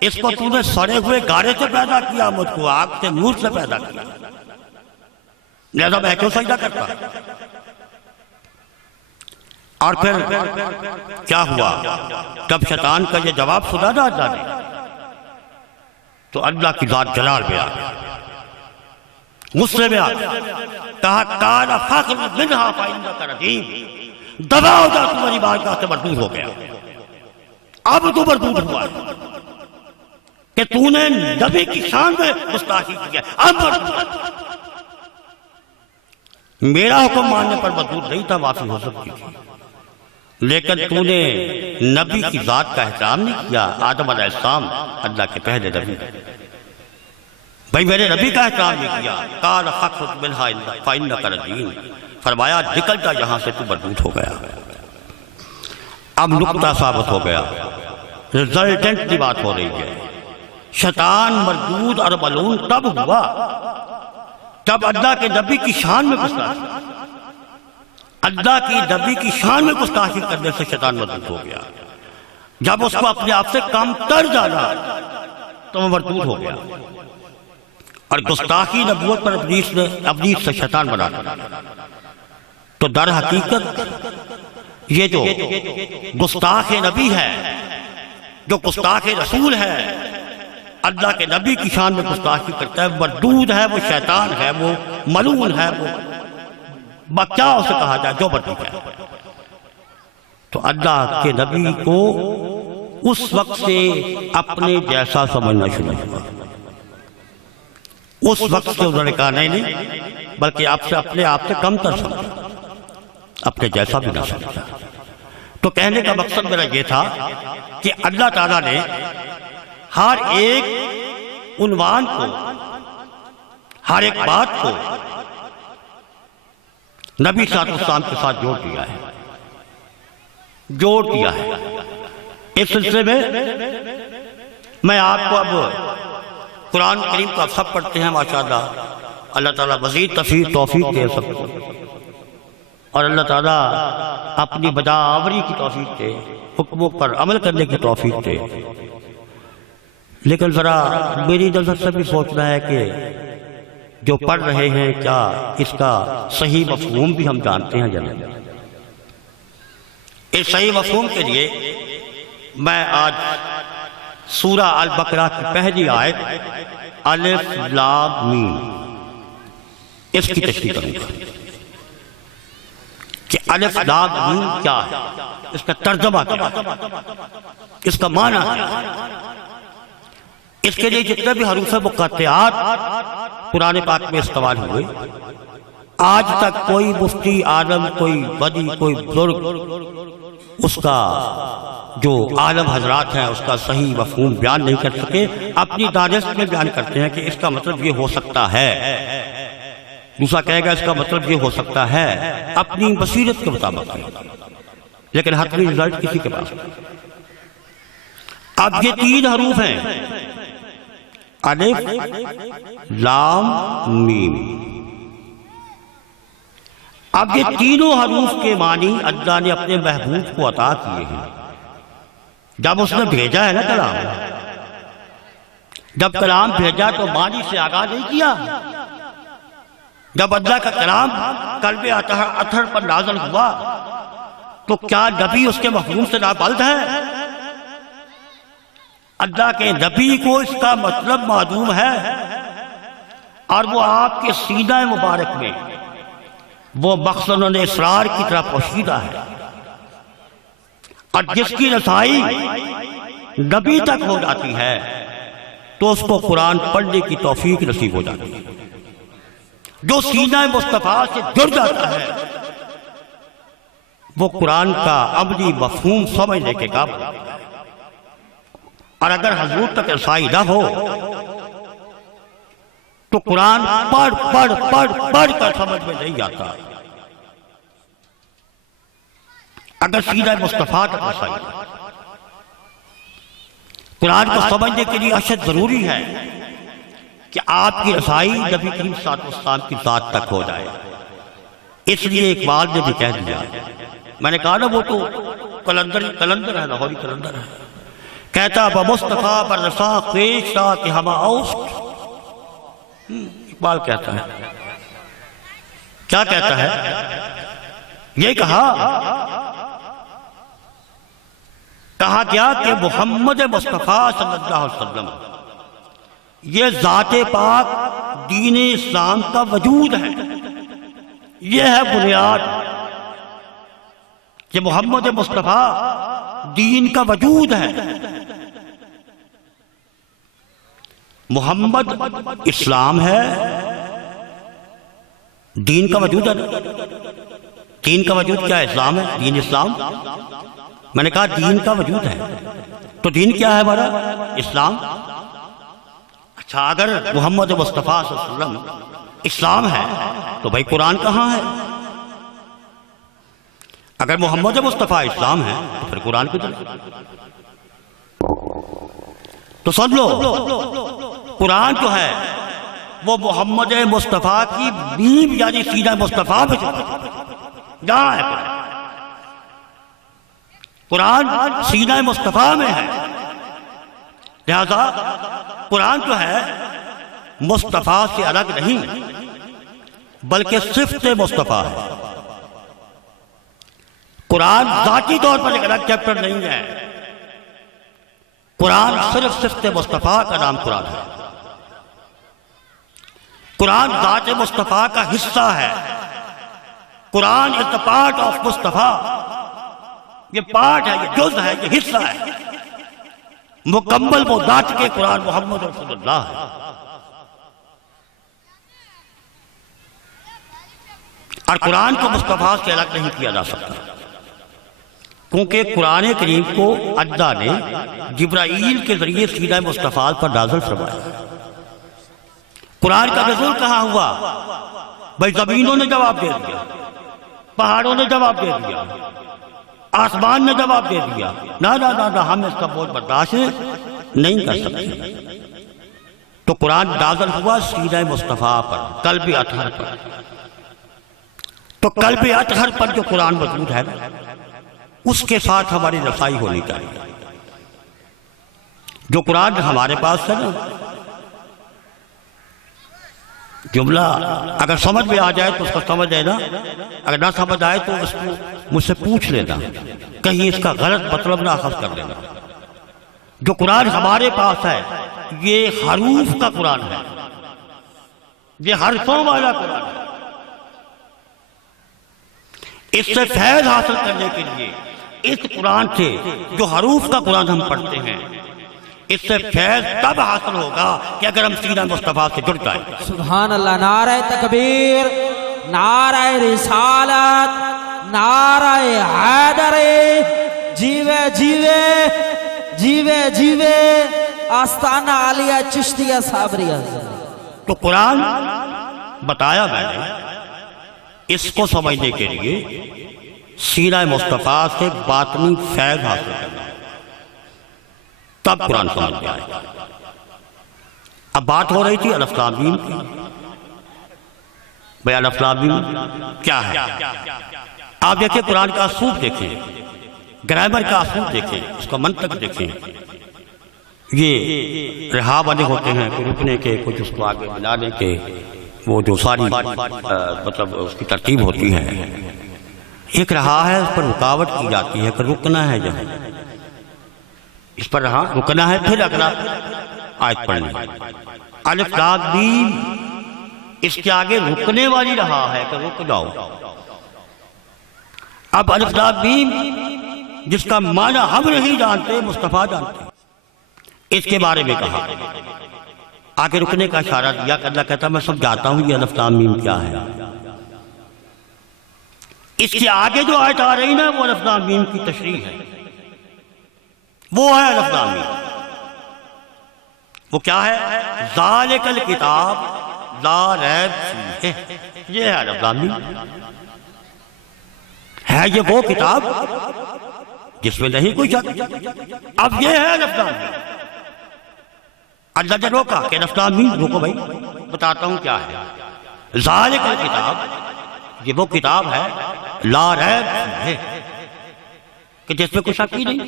اس کو تو نے سڑے ہوئے گارے سے پیدا کیا، مجھ کو آگ سے نور سے پیدا کیا، لہذا میں کیوں سجدہ کرتا؟ اور پھر کیا ہوا؟ جب شیطان کا یہ جواب سنا نا اللہ نے، تو اللہ کی ذات جلال میں آ گیا، غصے میں آ گیا. کہا قال فاخرج منها فإنك رجيم، دبا ہو جا، تمہاری بارگاہ سے مردود ہو گیا. اب تو مردود ہوا ہے کہ تو نے نبی کی شان میں گستاخی کی ہے، اب مردود. میرا حکم ماننے پر مردود نہیں تھا، معافی ہو سکتی تھی، لیکن تو نے نبی کی ذات کا احترام نہیں کیا. آدم علیہ السلام اللہ کے پہلے نبی، بھائی میرے نبی کا احترام نہیں کیا. قال فاخرج منها فإنك رجيم، فرمایا نکل جا یہاں سے، تو مردود ہو گیا. اب نقطہ ثابت ہو گیا، ریزلٹنٹ کی بات ہو رہی ہے. شیطان مردود اور ملعون تب ہوا جب اللہ کے نبی کی شان میں گستاخی، اللہ کی نبی کی شان میں گستاخی کرنے سے شیطان مردود ہو گیا. جب اس کو اپنے آپ سے کم تر جانا تو وہ مردود ہو گیا. اور گستاخی نبوت پر ابلیس سے شیطان بنا. تو در حقیقت یہ جو گستاخ نبی ہے، جو گستاخ رسول ہے، اللہ کے نبی کی شان میں گستاخی کرتا ہے، مردود ہے، وہ شیطان ہے، وہ ملعون ہے، وہ کیا اسے کہا جائے، جو مردود ہے. تو اللہ کے نبی کو اس وقت سے اپنے جیسا سمجھنا شروع ہوا. اس وقت سے انہوں نے کہا نہیں، بلکہ آپ سے اپنے آپ سے کم تر سمجھا، اپنے جیسا بھی نہ سمجھا. تو کہنے کا مقصد میرا یہ تھا کہ اللہ تعالیٰ نے ہر ایک عنوان کو، ہر ایک بات کو نبی صلی اللہ علیہ وسلم کے ساتھ جوڑ دیا ہے. اس سلسلے میں میں آپ کو اب قرآن کریم کو آپ سب پڑھتے ہیں ماشاءاللہ، اللہ تعالیٰ مزید توفیق دے سب کو، اور اللہ تعالیٰ اپنی بداوری کی توفیق دے، حکموں پر عمل کرنے کی توفیق دے. لیکن ذرا میری نظر سے بھی سوچنا ہے کہ جو پڑھ رہے ہیں کیا اس کا صحیح مفہوم بھی ہم جانتے ہیں یا نہیں. اس صحیح مفہوم کے لیے میں آج سورہ البقرہ کی پہلی آیت الف لام میم اس کی تشریح کروں گا کہ الف لام میم کیا ہے، اس کا ترجمہ کیا ہے، اس کا معنی کیا ہے. اس کے لیے جتنے بھی حروف مقطعات قرآن پاک میں استعمال ہوئے، آج تک کوئی مفتی، عالم، کوئی ولی، کوئی بزرگ اس کا جو عالم حضرات ہیں اس کا صحیح مفہوم بیان نہیں کر سکے. اپنی دانست میں بیان کرتے ہیں کہ اس کا مطلب یہ ہو سکتا ہے، دوسرا کہے گا اس کا مطلب یہ ہو سکتا ہے، اپنی بصیرت کے مطابق، لیکن حتمی رزلٹ کسی کے پاس. اب یہ 3 حروف ہیں، الف لام میم. اب یہ تینوں حروف کے معنی اللہ نے اپنے محبوب کو عطا کیے ہیں. جب اس نے بھیجا ہے نا کلام، جب کلام بھیجا تو معنی سے آگاہ نہیں کیا. جب اللہ کا کلام قلب اطہر پر نازل ہوا تو کیا نبی اس کے مفہوم سے نابلد ہے؟ اللہ کے نبی کو اس کا مطلب معلوم ہے، اور وہ آپ کے سینہ مبارک میں وہ مخزن اسرار کی طرح پوشیدہ ہے، اور جس کی رسائی نبی تک ہو جاتی ہے تو اس کو قرآن پڑھنے کی توفیق نصیب ہو جاتی ہے. جو سینہ مصطفیٰ سے جڑ جاتا ہے وہ قرآن کا عملی مفہوم سمجھنے کے قابل ہے۔ اور اگر حضور تک رسائی نہ ہو تو قرآن پڑھ کر سمجھ میں نہیں آتا۔ اگر سینہ مصطفیٰ تک رسائی نہ، قرآن کو سمجھنے کے لیے اشد ضروری ہے کہ آپ کی رسائی نبی کریم صلی اللہ علیہ وسلم کی ذات تک ہو جائے۔ اس لیے اقبال نے بھی کہہ دیا، میں نے کہا نا وہ تو کلندر ہے، لاہوری کلندر ہے، کہتا بمصطفیٰ پر رسا خیش را کہ ہما اوست۔ اقبال کہتا ہے، کیا کہتا ہے؟ یہ کہا گیا کہ محمد مصطفیٰ صلی اللہ علیہ وسلم یہ ذات پاک دین اسلام کا وجود ہے، یہ ہے بنیاد کہ محمد مصطفیٰ دین کا وجود ہے۔ محمد اسلام ہے، دین کا وجود ہے۔ دین کا وجود کیا ہے؟ اسلام ہے، دین اسلام۔ میں نے کہا دین کا وجود ہے تو دین کیا ہے ہمارا؟ اسلام۔ اچھا، اگر محمد مصطفیٰ صلی اللہ علیہ وسلم اسلام ہے تو بھائی قرآن کہاں ہے؟ اگر محمد مصطفیٰ اسلام ہے تو پھر قرآن کدھر ہے؟ تو سن لو، قرآن جو ہے وہ محمد مصطفیٰ کی بیم یعنی سینہ مصطفیٰ میں جہاں ہے قرآن سینہ مصطفیٰ میں ہے، لہذا قرآن جو ہے مصطفیٰ سے الگ نہیں بلکہ صفت مصطفیٰ ہے۔ قرآن ذاتی طور پر ایک الگ چیپٹر نہیں ہے، قرآن صرف صفت مصطفیٰ کا نام قرآن ہے۔ قرآن ذات مصطفیٰ کا حصہ ہے۔ قرآن is the part of مصطفیٰ، یہ پارٹ ہے، یہ جز ہے، یہ حصہ ہے۔ مکمل وہ ذات کے قرآن محمد رسول اللہ ہے۔ اور قرآن کو مصطفیٰ سے الگ نہیں کیا جا سکتا، کیونکہ قرآن کریم کو اللہ نے جبرائیل کے ذریعے سینہ مصطفیٰ پر نازل فرمایا۔ قرآن کا نزول کہاں ہوا؟ بھائی زمینوں نے جواب دے دیا، پہاڑوں نے جواب دے دیا، آسمان نے جواب دے دیا، نہ ہم اس کا بوجھ برداشت نہیں کر سکتے۔ تو قرآن نازل ہوا سینہ مصطفیٰ پر، قلب اطہر پر۔ تو قلب اطہر پر جو قرآن موجود ہے اس کے ساتھ ہماری رسائی ہونی چاہیے۔ جو قرآن ہمارے پاس ہے نا، جملہ اگر سمجھ میں آ جائے تو اس کو سمجھ لینا، اگر نہ سمجھ آئے تو اس کو مجھ سے پوچھ لینا، کہیں اس کا غلط مطلب نہ اخذ کر لینا۔ جو قرآن ہمارے پاس ہے یہ حروف کا قرآن ہے، یہ حرفوں والا قرآن ہے۔ اس سے فیض حاصل کرنے کے لیے اس قرآن سے جو حروف کا قرآن ہم پڑھتے ہیں اس سے فیض تب حاصل ہوگا کہ اگر ہم سینہ مصطفیٰ سے جڑ جائیں۔ سبحان اللہ، نعرہ تکبیر، نعرہ رسالت، نعرہ حیدر، جیوے جیوے جیوے جیوے آستانہ عالیہ چشتیہ صابریہ۔ تو قرآن بتایا میں نے، اس کو سمجھنے کے لیے سینہ مصطفیٰ سے باطنی فیض حاصل کرنا، تب قرآن سمجھ میں آئے۔ اب بات ہو رہی تھی الف لام میم کی، بھئی الف لام میم کیا ہے؟ آپ دیکھیں قرآن کا اسلوب دیکھیں، گرامر کا اسلوب دیکھیں، اس کا منطق دیکھیں۔ یہ رہا بنے ہوتے ہیں، کوئی رکنے کے، کچھ اس کو آگے ملانے کے، وہ جو ساری مطلب اس کی ترتیب ہوتی ہے۔ ایک رہا ہے، اس پر رکاوٹ کی جاتی ہے کہ رکنا ہے جہاں، اس پر رہا رکنا ہے، پھر اگلا آیت پڑھنی ہے۔ الف لام میم اس کے آگے رکنے والی رہا ہے کہ رک جاؤ۔ اب الف لام میم جس کا معنی ہم نہیں جانتے، مصطفیٰ جانتے، اس کے بارے میں کہا آگے رکنے کا اشارہ دیا کہ اللہ کہتا میں سمجھاتا ہوں یہ الف لام میم کیا ہے. اس کے آگے جو آیت آ رہی نا وہ الف لام میم کی تشریح ہے. وہ ہے الف لام میم. وہ کیا ہے؟ ذالک الکتاب لا ریب فیہ. یہ ہے الف لام میم. ہے یہ وہ کتاب جس میں نہیں کوئی شک. اب یہ ہے الف لام میم. اللہ نے روکا کہ الف لام میم روکو بھائی بتاتا ہوں کیا ہے. ذالک الکتاب یہ وہ کتاب ہے لا ریب فیہ کہ جس میں کوئی شک ہی نہیں.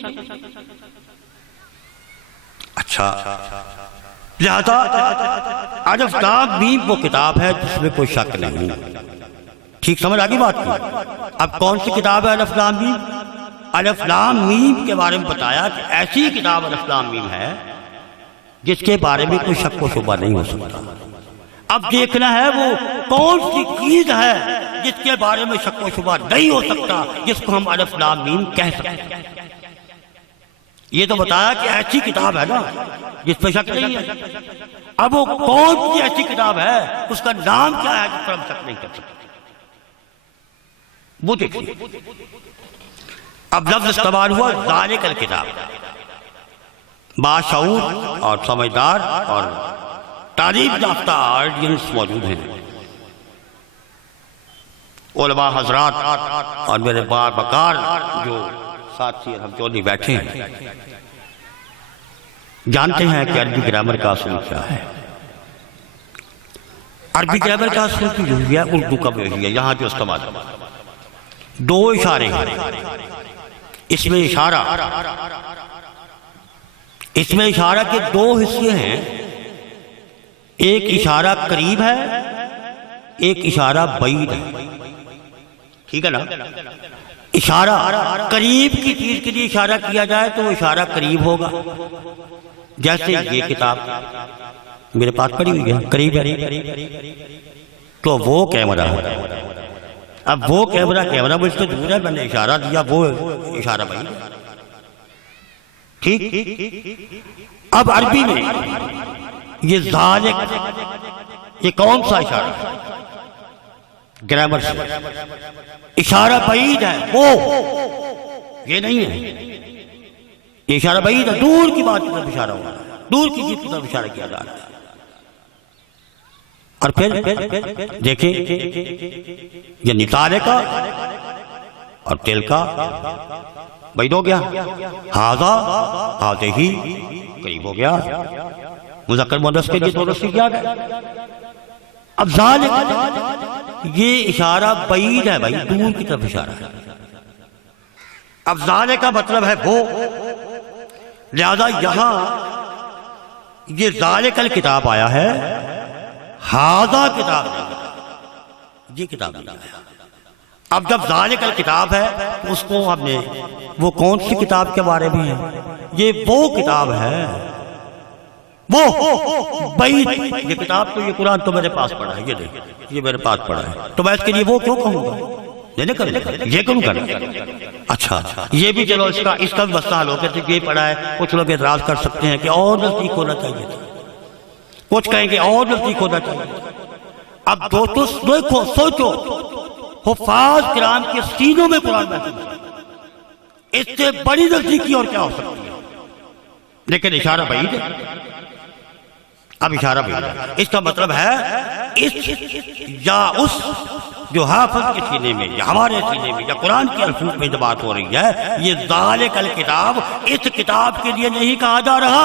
اچھا لہذا الف لام میم وہ کتاب ہے جس میں کوئی شک نہیں. ٹھیک سمجھ آگی بات کی. اب کون سی کتاب ہے الف لام میم؟ الف لام میم کے بارے میں بتایا کہ ایسی کتاب الف لام میم ہے جس کے بارے میں کوئی شک و شبہ نہیں ہو سکتا. اب دیکھنا ہے وہ کون سی چیز ہے جس کے بارے میں شک و شبہ نہیں ہو سکتا جس کو ہم الف لام میم کہہ سکتے ہیں. یہ تو بتایا کہ ایسی کتاب ہے نا جس پہ شک نہیں ہے. اب وہ کون سی ایسی کتاب ہے اس کا نام کیا ہے جس پر ہم شک نہیں کر سکتے وہ دیکھیے. اب لفظ استعمال ہوا ذالک الکتاب. باشعور اور سمجھدار اور تعریف یافتہ آڈینس موجود ہیں. علماء حضرات اور میرے بار بکار جو ساتھی ہم جو نہیں بیٹھے ہیں جانتے ہیں کہ عربی گرامر کا اصول کیا ہے. عربی گرامر کا اصول کی جو ہے اردو کا بھی ہے. یہاں جو استعمال دو اشارے ہیں. اس میں اشارہ کے دو حصے ہیں. ایک اشارہ قریب ہے ایک اشارہ بعید ہے. ٹھیک ہے نا. اشارہ قریب کی چیز کے لیے اشارہ کیا جائے تو وہ اشارہ قریب ہوگا. جیسے یہ کتاب میرے پاس پڑی ہوئی ہے قریب ہے تو وہ کیمرہ ہے. اب وہ کیمرہ مجھ سے دور ہے میں نے اشارہ دیا وہ اشارہ بعید ہے. ٹھیک. اب عربی میں یہ ذالک یہ کون سا اشارہ ہے؟ گرامر سے اشارہ بعید ہے وہ یہ نہیں ہے. یہ اشارہ بعید ہے. دور کی بات کی طرف اشارہ ہو رہا ہے. دور کی چیز کی طرف اشارہ کیا جا رہا ہے. اور پھر دیکھیں یہ نتارے کا اور تل کا بعید ہو گیا. ہاذا ہاذہ ہی قریب ہو گیا. مذکر مؤنث کے لیے دونوں سے کیا گیا. اب ذالک یہ اشارہ بعید ہے بھائی دور کی طرف اشارہ ہے. اب ذالک کا مطلب ہے وہ. لہذا یہاں یہ ذالک الکتاب آیا ہے ہاذا کتاب یہ کتاب نہیں آیا. اب جب ذالک الکتاب ہے اس کو ہم نے وہ کون سی کتاب کے بارے میں ہے؟ یہ وہ کتاب ہے وہ بعید. یہ کتاب تو یہ قرآن تو میرے پاس پڑا ہے. یہ دیکھ یہ میرے پاس پڑا ہے تو میں اس کے لیے وہ کیوں کہوں گا یہ کیوں کروں. اچھا یہ بھی چلو اس کا بھی مسئلہ حل ہو گیا. یہ پڑھا ہے کچھ لوگ اعتراض کر سکتے ہیں کہ اور نزدیک ہونا چاہیے تھا. کچھ کہیں گے اور نزدیک ہونا چاہیے. اب دوستو دیکھو سوچو حفاظ کرام کے سینوں میں قرآن محفوظ ہے. اس سے بڑی نزدیکی اور کیا ہو سکتی ہے. لیکن اشارہ بعید ہے. اب اشارہ بعید ہے. اس کا مطلب ہے اس یا اس جو حافظ کے سینے میں یا ہمارے سینے میں یا قرآن کے الفاظ میں جو بات ہو رہی ہے یہ ذالک الکتاب اس کتاب کے لیے نہیں کہا جا رہا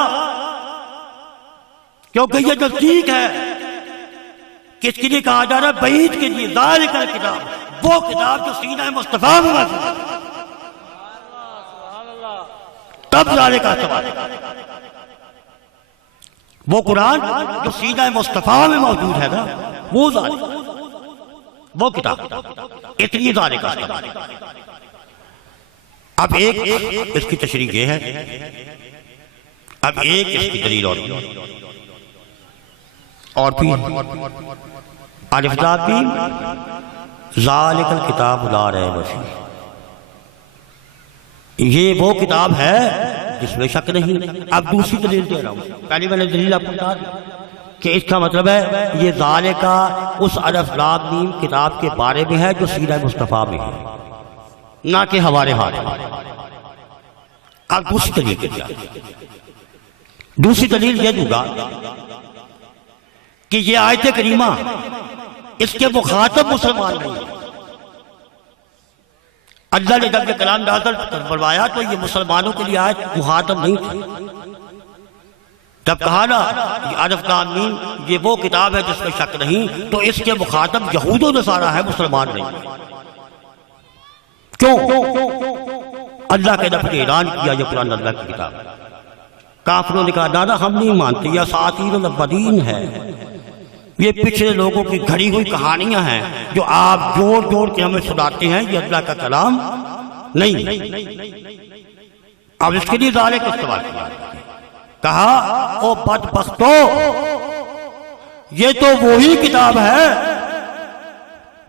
کیونکہ یہ نزدیک ہے. کس کے لیے کہا جا رہا ہے؟ بعید کے لیے. ذالک الکتاب وہ کتاب جو سینہ مصطفیٰ میں موجود ہے. تب ذالک کا سوال وہ قرآن جو سینہ مصطفیٰ میں موجود ہے نا وہ ذالک وہ کتاب اس لیے ذالک کا سوال. اب ایک اس کی تشریح یہ ہے. اب ایک اس کی دلیل اور بھی الف لام میم ذالک الکتاب لا ریب فیہ. یہ وہ کتاب ہے جس میں شک نہیں. اب دوسری دلیل دے رہا ہوں. پہلی میں نے دلیل آپ کو بتا دی کہ اس کا مطلب ہے یہ ذالکہ اس الف لام میم کتاب کے بارے میں ہے جو سینہ مصطفیٰ میں ہے، نہ کہ ہمارے ہاتھ میں۔ اب دوسری دلیل کیا؟ دوسری دلیل یہ دوں گا کہ یہ آیت کریمہ اس کے مخاطب مسلمان نہیں ہیں۔ اللہ نے جب یہ کلام نازل فرمایا تو یہ مسلمانوں کے لیے آیت مخاطب نہیں تھی۔ جب کہا نا یہ الف لام میم یہ وہ کتاب ہے جس میں شک نہیں، تو اس کے مخاطب یہود و نصارہ ہے، مسلمان نہیں۔ کیوں؟ اللہ کے نبی نے اعلان کیا یہ قرآن اللہ کی کتاب ہے۔ کافروں نے کہا دادا ہم نہیں مانتے، یہ اساطیر الاولین ہے، یہ پچھلے لوگوں کی گھڑی ہوئی کہانیاں ہیں جو آپ جوڑ جوڑ کے ہمیں سناتے ہیں، یہ اللہ کا کلام نہیں۔ اب اس کے لیے ذالک استعمال کیا، کہا او بدبختو یہ تو وہی کتاب ہے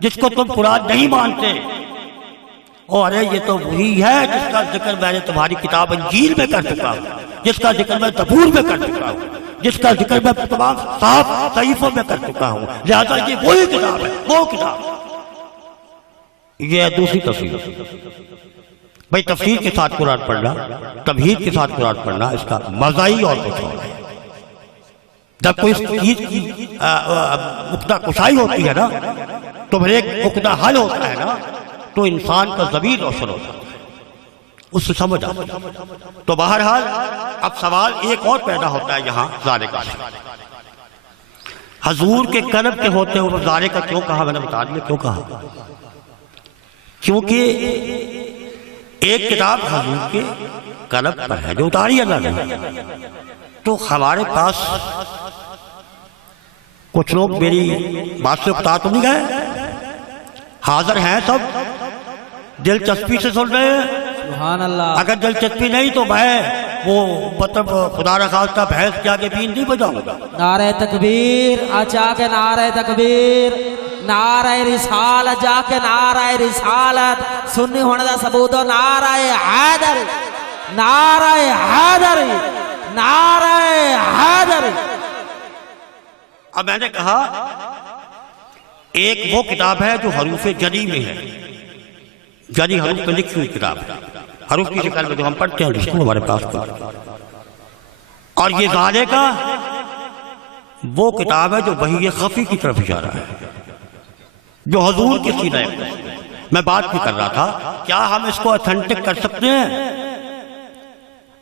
جس کو تم قرآن نہیں مانتے، اور ارے یہ تو وہی ہے جس کا ذکر میں نے تمہاری کتاب انجیل میں کر چکا ہوں، جس کا ذکر میں زبور میں کر چکا ہوں، جس کا ذکر میں تمام صاف صحیفوں میں کر چکا ہوں، لہذا یہ وہی کتاب ہے، وہ کتاب۔ یہ ہے دوسری تفسیر۔ بھئی تفسیر کے ساتھ قرآن پڑھنا، تمہید کے ساتھ قرآن پڑھنا، اس کا مزہ ہی اور کچھ اور ہے۔ جب کوئی اس چیز کی عقدہ کشائی ہوتی ہے نا تو پھر ایک عقدہ حل ہوتا ہے نا تو انسان کا ضمیر روشن ہوتا ہے، اس سے سمجھ آتا ہے۔ تو بہرحال اب سوال ایک اور پیدا ہوتا ہے یہاں ذالکہ سے، حضور کے قلب کے ہوتے ہوئے ذالکہ کیوں کہا؟ میں نے بتا دیا کیوں کہا، کیونکہ ایک کتاب حضور کے قلب پر ہے جو اتاری اللہ نے۔ تو ہمارے پاس کچھ لوگ میری بات سے اکتا تو نہیں گئے، حاضر ہیں سب، دلچسپی سے سن رہے ہیں۔ سبحان اللہ۔ اگر دلچسپی نہیں تو میں وہ مطلب خدا رخواستہ بھینس جا کے بین نہیں بجاؤں گا۔ نعرہ تکبیر اچا کے نعرہ تکبیر، نعرہ رسالت جا کے نعرہ رسالت، سنی ہونے دا ثبوت ہو نعرہ حیدر، نعرہ حیدر، نعرہ حیدر۔ اب میں نے کہا ایک وہ کتاب ہے جو حروف جلی میں ہے، جلی حروف میں لکھی ہوئی کتاب ہے، حروف کی شکل میں جو ہم پڑھتے ہیں لکھی ہمارے پاس پر، اور یہ ذالکہ وہ کتاب ہے جو وحی خفی کی طرف اشارہ ہے، جو حضور کی سینہ ہے۔ میں بات بھی کر رہا تھا کیا ہم اس کو اتھینٹک کر سکتے ہیں؟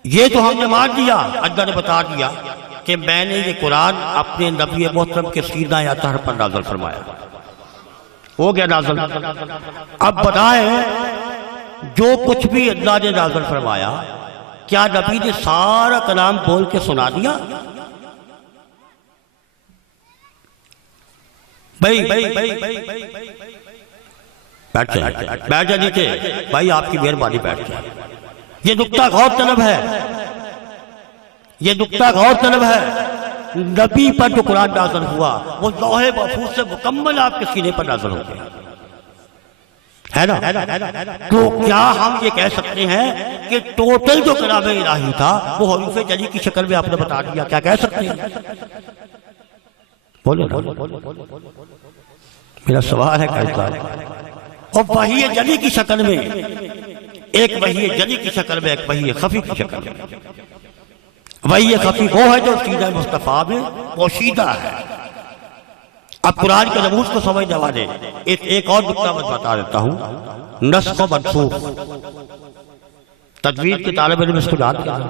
یہ تو ہم نے مان دیا، اللہ نے بتا دیا کہ میں نے یہ قرآن اپنے نبی محترم کے سینہ اطہر پر نازل فرمایا، ہو گیا نازل۔ اب بتائیں جو کچھ بھی اللہ نے نازل فرمایا کیا نبی نے سارا کلام بول کے سنا دیا؟ بیٹھ جائے نیچے بھائی، آپ کی مہربانی بیٹھ جائے۔ یہ نقطہ غور طلب ہے، یہ نقطہ غور طلب ہے۔ نبی پر جو قرآن نازل ہوا وہ لوح محفوظ سے مکمل آپ کے سینے پر نازل ہو گیا ہے نا؟ تو کیا ہم یہ کہہ سکتے ہیں کہ ٹوٹل جو کلام الہی تھا وہ حروف جلی کی شکل میں آپ نے بتا دیا؟ کیا کہہ سکتے ہیں؟ بولو میرا سوال ہے کہتا ہے۔ اور وحی جلی کی شکل میں، ایک وحی جلی کی شکل میں، ایک وحی خفی کی شکل میں۔ وحی خفی وہ ہے جو سینہ مصطفیٰ میں پوشیدہ ہے۔ اب قرآن کے نموز کو سمجھنے والے ایک اور نقطہ میں بتا دیتا ہوں، نسخ و منسوخ۔ تجوید کے طالب علم اس کو جانتے ہیں۔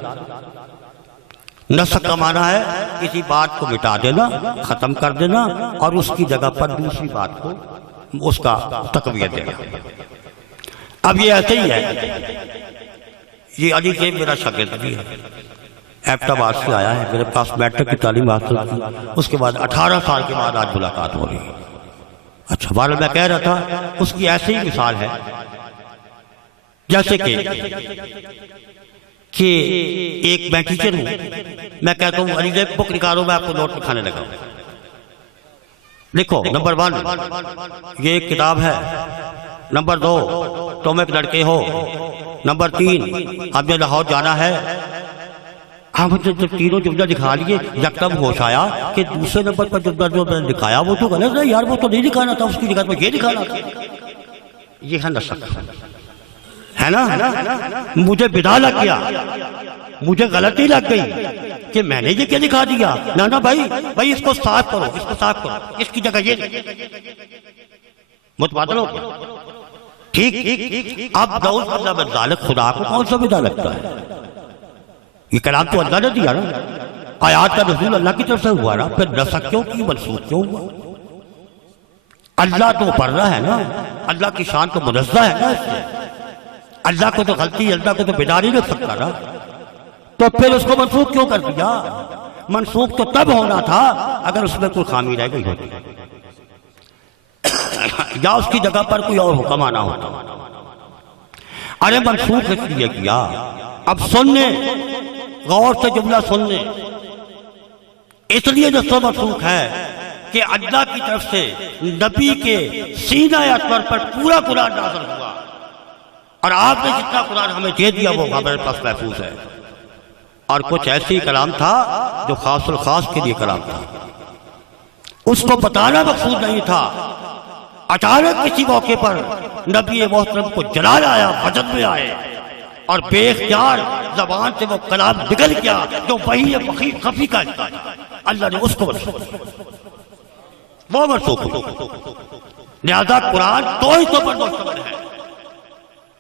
نسخ کا معنی ہے کسی بات کو مٹا دینا، ختم کر دینا، اور اس کی جگہ پر دوسری بات کو اس کا تقویت دینا۔ اب یہ ایسے ہی ہے، یہ علی جیب میرا شاگرد بھی ہے، ایبٹ آباد سے آیا ہے، میرے پاس میٹرک کی تعلیم حاصل کی، اس کے بعد 18 سال کے بعد آج ملاقات ہو رہی ہے۔ اچھا بارہ میں کہہ رہا تھا اس کی ایسی ہی مثال ہے جیسے کہ ایک میں ٹیچر ہوں، میں کہتا ہوں علی جیب بک نکالو، میں آپ کو نوٹ لکھانے لگا ہوں، لکھو نمبر 1 یہ ایک کتاب ہے، نمبر 2 تم ایک لڑکے ہو، نمبر 3 ہم نے لاہور جانا ہے، ہم نے جب تینوں جملہ دکھا لیے یکدم ہوش آیا کہ دوسرے نمبر پر جملہ جو میں نے دکھایا وہ تو غلط ہے یار، وہ تو نہیں دکھانا تھا، اس کی جگہ میں یہ دکھانا تھا۔ یہ ہے نسق، ہے نا؟ مجھے بدا لگ گیا، مجھے غلطی لگ گئی کہ میں نے یہ کیا دکھا دیا۔ نا بھائی اس کو صاف کرو، اس کو صاف کرو، اس کی جگہ یہ متبادل ہو گیا۔ ٹھیک، اب نعوذ باللہ من ذالک خدا کو کون سا بدا لگتا ہے؟ یہ کلام تو اللہ نے دیا نا، آیات کا نزول اللہ کی طرف سے ہوا نا، پھر نسخ کیوں کی، منسوخ کیوں ہوا؟ اللہ تو پڑھ رہا ہے نا، اللہ کی شان تو منزہ ہے نا اس سے، اللہ کو تو غلطی، اللہ کو تو بنا نہیں رکھ سکتا نا، تو پھر اس کو منسوخ کیوں کر دیا؟ منسوخ تو تب ہونا تھا اگر اس میں کوئی خامی رہ گئی ہوتی یا اس کی جگہ پر کوئی اور حکم آنا ہوتا۔ ارے منسوخ اس لیے کیا، اب سننے غور سے جملہ سننے، اس لیے جو منسوخ ہے کہ اللہ کی طرف سے نبی کے سینہ اکبر پر پورا قرآن نازل ہوا، اور آپ نے جتنا قرآن ہمیں دے دیا وہ ہمارے پاس محفوظ ہے، اور کچھ ایسی کلام تھا جو خاص الخاص کے لیے کلام تھا، اس کو بتانا مقصود نہیں تھا۔ اچانک کسی موقع پر نبی محترم کو جلال آیا، وجد میں آئے، اور بے اختیار زبان سے وہ کلام نکل گیا جو وحی خفی کا اللہ نے اس کو وہ منسوخ ہو۔ لہذا قرآن دو حصوں پر مشتمل ہے،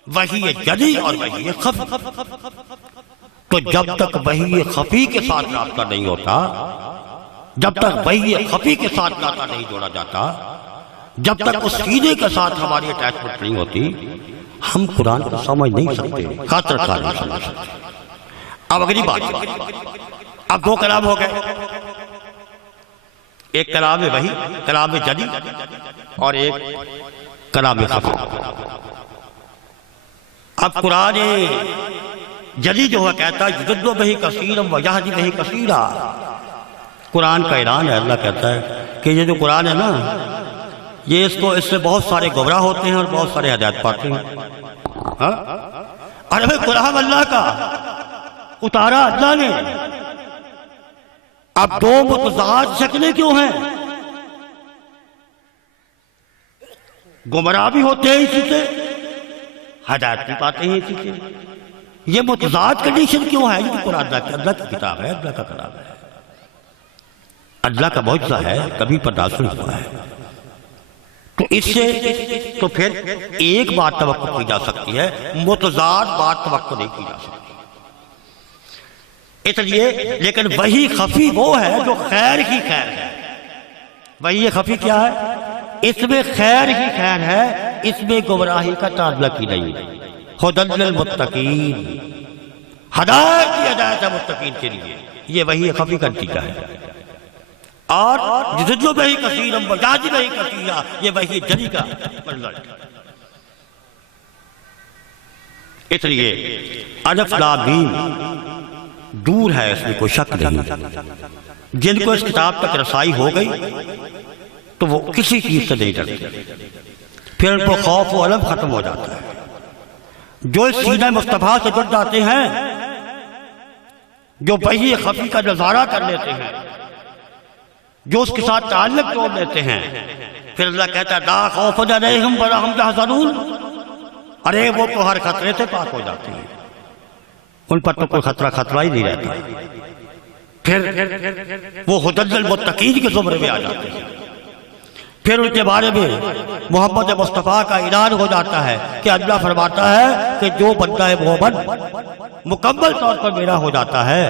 وحی جلی اور وحی خفی۔ تو جب تک وحی خفی کے ساتھ رابطہ نہیں ہوتا، جب تک وحی خفی کے ساتھ ناطہ نہیں جوڑا جاتا، جب تک اس سیدھے کے ساتھ ہماری اٹیچمنٹ نہیں ہوتی، ہم قرآن کو سمجھ نہیں سکتے، خاطر خواہ نہیں سمجھ سکتے۔ اب اگلی بات، اب دو کلام ہو گئے، ایک کلام وحی، کلام جلی، اور ایک کلام خفی۔ اب قرآن جلی جو ہے کہتا ہے یضل بہ کثیرا ویہدی بہ کثیرا، قرآن کا اعلان ہے، اللہ کہتا ہے کہ یہ جو قرآن ہے نا، یہ اس سے بہت سارے گمراہ ہوتے ہیں اور بہت سارے ہدایت پاتے ہیں۔ ارے قرآن اللہ کا اتارا اللہ نے، اب دو متضاد شکلیں کیوں ہیں؟ گمراہ بھی ہوتے ہیں اسی سے، ہدایت بھی پاتے ہیں اسی سے، یہ متضاد کنڈیشن کیوں ہے؟ یہ قرآن اللہ کی کتاب ہے، اللہ کا کلام ہے، اللہ کا معجزہ ہے، کبھی پر نازل ہوا ہے۔ تو اس سے تو پھر ایک بات توقع کی جا سکتی ہے، متضاد بات توقع نہیں کی جا سکتی۔ اس لیے لیکن وہی خفی وہ ہے جو خیر ہی خیر ہے۔ وہی خفی کیا ہے؟ اس میں خیر ہی خیر ہے، اس میں گمراہی کا تعلق ہی نہیں۔ ھدی للمتقین، ہدایت کی ہدایت ہے متقین کے لیے، یہ وہی خفی کا نتیجہ ہے۔ اور یضل بہ کثیرا ویہدی بہ کثیرا، یہ وحی جلی کا رزلٹ۔ اس لیے الف لام میم دور ہے، اس میں کوئی شک نہیں۔ جن کو اس کتاب تک رسائی ہو گئی تو وہ کسی چیز سے نہیں ڈرتے، پھر ان کو خوف و علم ختم ہو جاتا ہے۔ جو اس سینہ مصطفیٰ سے جڑ جاتے ہیں، جو وحی خفی کا نظارہ کر لیتے ہیں، جو اس کے ساتھ تعلق جوڑ لیتے ہیں، پھر اللہ کہتا ہے لا خوف علیہم ولا ھم یحزنون، ارے وہ تو ہر خطرے سے پاک ہو جاتے ہیں، ان پر تو کوئی خطرہ ہی نہیں رہتا، پھر وہ ھدی للمتقین کے زمرے میں آ جاتے ہیں۔ پھر ان کے بارے میں محمد مصطفیٰ کا اعلان ہو جاتا ہے کہ اللہ فرماتا ہے کہ جو بندہ مومن مکمل طور پر میرا ہو جاتا ہے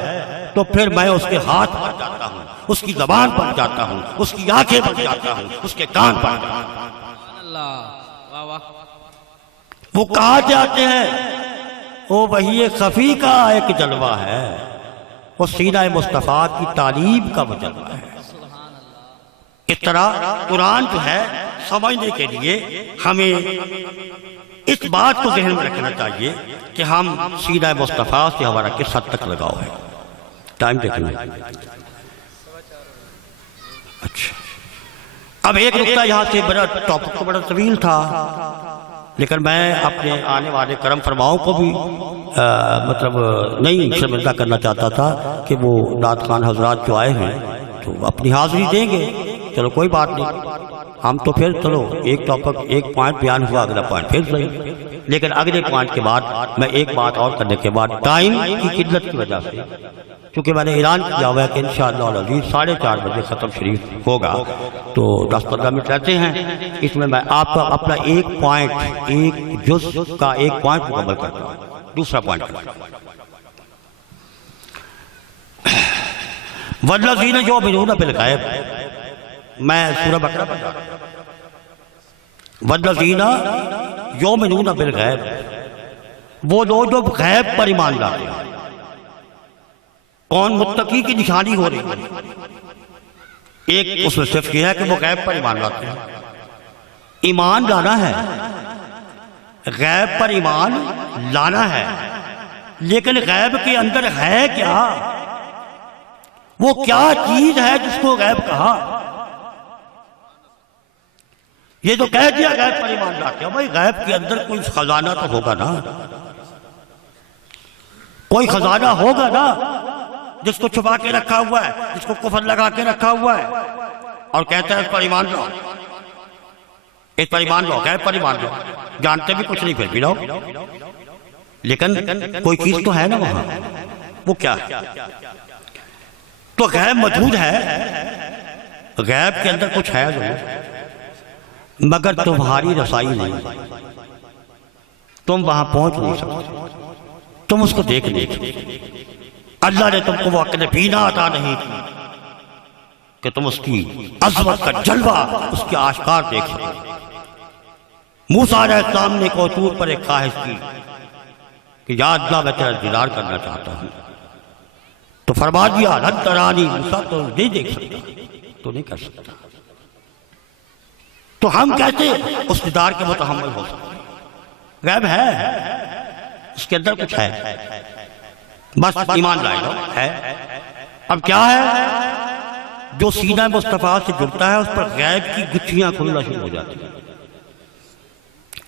تو پھر میں اس کے ہاتھ بن جاتا ہوں، اس کی زبان بن جاتا ہوں، اس کی آنکھیں بن جاتا ہوں، اس کے کان بن جاتا ہوں۔ وہ کہاں سے آتے ہیں؟ وہ وحی خفی کا ایک جلوہ ہے، وہ سینہ مصطفیٰ کی تعلیم کا وہ جلوہ ہے۔ اس طرح قرآن جو ہے سمجھنے کے لیے ہمیں اس بات کو ذہن میں رکھنا چاہیے کہ ہم سینہ مصطفیٰ سے ہمارا کس حد تک لگاؤ ہے۔ ٹائم دیکھنا۔ اچھا، اب ایک نقطہ یہاں سے بڑا ٹاپک تو بڑا طویل تھا، لیکن میں اپنے آنے والے کرم فرماؤں کو بھی مطلب نہیں شرمندہ کرنا چاہتا تھا کہ وہ نعت خوان حضرات جو آئے ہیں تو اپنی حاضری دیں گے، چلو کوئی بات نہیں، ہم تو پھر چلو ایک ٹاپک ایک پوائنٹ بیان ہوا، اگلا پوائنٹ پھر صحیح، لیکن اگلے پوائنٹ کے بعد میں ایک بات اور کرنے کے بعد ٹائم کی قلت کی وجہ سے، چونکہ میں نے اعلان کیا ہوا ہے کہ انشاءاللہ العزیز 4:30 بجے ختم شریف ہوگا، تو 10-15 منٹ رہتے ہیں، اس میں میں آپ کا اپنا ایک پوائنٹ، ایک جز کا ایک پوائنٹ مکمل کرتا ہوں۔ دوسرا پوائنٹ والذین یؤمنون بالغیب، میں سورہ بقرہ پڑھ رہا ہوں، والذین یؤمنون بالغیب، وہ لوگ جو غیب پر ایمان لاتے ہیں۔ کون متقی کی نشانی ہو رہی ہے؟ ایک اس میں صرف یہ ہے کہ وہ غیب پر ایمان لاتے ہیں۔ ایمان لانا ہے، غیب پر ایمان لانا ہے، لیکن غیب کے اندر ہے کیا؟ وہ کیا چیز ہے جس کو غیب کہا؟ یہ جو کہہ دیا غیب پر ایمان لاتے ہیں، بھائی غیب کے اندر کوئی خزانہ تو ہوگا نا، کوئی خزانہ ہوگا نا جس کو چھپا کے رکھا ہوا ہے، جس کو کفر لگا کے رکھا ہوا ہے، اور کہتا ہے اس پر ایمان لاؤ، اس پر ایمان لاؤ، غیب پر ایمان لاؤ، جانتے بھی کچھ نہیں پھر بھی لاؤ، لیکن کوئی چیز تو ہے نا وہاں، وہ کیا ہے؟ تو غیب موجود ہے، غیب کے اندر کچھ ہے ضرور، مگر تمہاری رسائی نہیں، تم وہاں پہنچ نہیں سکتے، تم اس کو دیکھ نہیں سکتے۔ اللہ نے تم کو وہ عقل بینا عطا نہیں کی کہ تم اس کی عظمت کا جلوہ، اس کے آشکار دیکھ سکو۔ موسیٰ علیہ السلام نے کو طور پر ایک خواہش کی کہ یا اللہ میں تیرا دیدار کرنا چاہتا ہوں، تو فرما دیا لن ترانی، موسیٰ تو نہیں دیکھ سکتا، تو نہیں کر سکتا، تو ہم کیسے اس دیدار کے متحمل ہو سکتے؟ غیب ہے، اس کے اندر کچھ ہے، بس ایمان لائے گا ہے۔ اب کیا ہے؟ جو سینہ مصطفیٰ سے جڑتا ہے اس پر غیب کی گچھیاں کھلنا شروع ہو جاتی ہیں،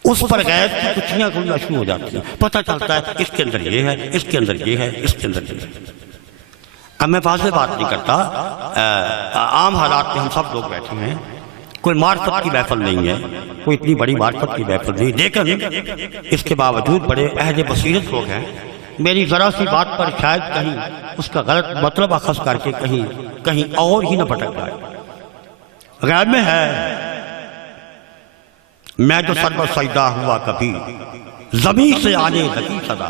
اس پر غیب کی گچھیاں کھلنا شروع ہو جاتی ہیں، پتہ چلتا ہے اس کے اندر یہ ہے، اس کے اندر یہ ہے، اس کے اندر یہ ہے۔ اب میں واضح بات نہیں کرتا، عام حالات میں ہم سب لوگ بیٹھے ہیں، کوئی معرفت کی محفل نہیں ہے، کوئی اتنی بڑی معرفت کی محفل نہیں، لیکن اس کے باوجود بڑے اہل بصیرت لوگ ہیں، میری ذرا سی بات پر شاید کہیں اس کا غلط مطلب اخذ کر کے کہیں اور ہی نہ پھٹک جائے۔ غیب میں ہے، میں جو سرور سجدہ ہوا کبھی زمین سے آنے لگی صدا،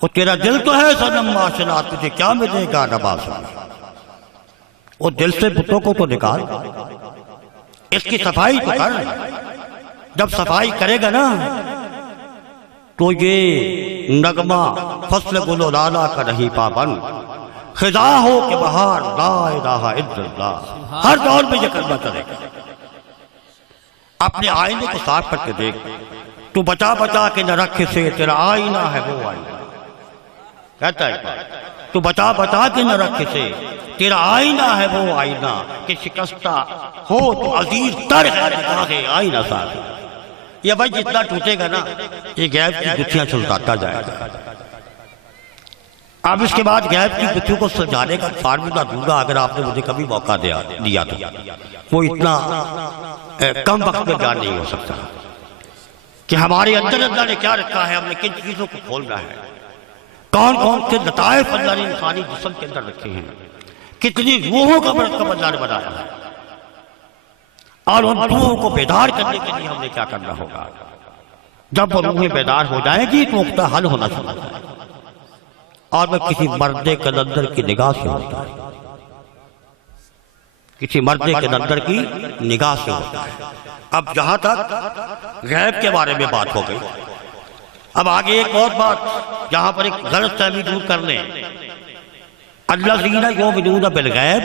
وہ تیرا دل تو ہے صنم معاشنا، تجھے کیا ملے گا نواز، وہ دل سے بتوں کو تو نکال، اس کی صفائی تو کر، جب صفائی کرے گا نا تو یہ نغمہ فصل گل و لالا کا نہیں پابند، خزاں ہو کہ بہار لا الہ الا اللہ، ہر دور میں یہ کلمہ چلے گا۔ اپنے آئینے کو صاف کر کے دیکھ، تو بچا بچا کے نہ رکھ سے تیرا آئینہ ہے وہ آئینہ، کہتا ہے تو بچا بچا کے نہ رکھ سے تیرا آئینہ ہے وہ آئینہ، کہ شکستہ ہو تو عزیز تر ہے نگاہ آئینہ صاحب۔ یہ بھائی جتنا ٹوٹے گا نا یہ غیب کی گچھیاں سلطاتا جائے گا۔ اب اس کے بعد غیب کی گچھیوں کو سجانے کا فارمولہ دوں گا، اگر آپ نے مجھے کبھی موقع دیا تو وہ اتنا کم وقت میں بیان نہیں ہو سکتا کہ ہمارے اندر اللہ نے کیا رکھا ہے، ہم نے کن چیزوں کو کھولنا ہے، کون کون سے لطائف اللہ نے انسانی جسم کے اندر رکھے ہیں، کتنی روحوں کا مرکب اللہ نے بنایا ہے، اور ان روحوں کو بیدار کرنے کے لیے ہم نے کیا کرنا ہوگا۔ جب وہ روحیں بیدار ہو جائیں گی تو نقطہ حل ہونا شروع ہوتا ہے، اور وہ کسی مرد کلندر کی نگاہ سے ہوتا ہے، کسی مرد کلندر کی نگاہ سے ہوتا ہے۔ اب جہاں تک غیب کے بارے میں بات ہو گئی، اب آگے ایک اور بات جہاں پر ایک غلط فہمی دور کر لیں، الذین یؤمنون بالغیب،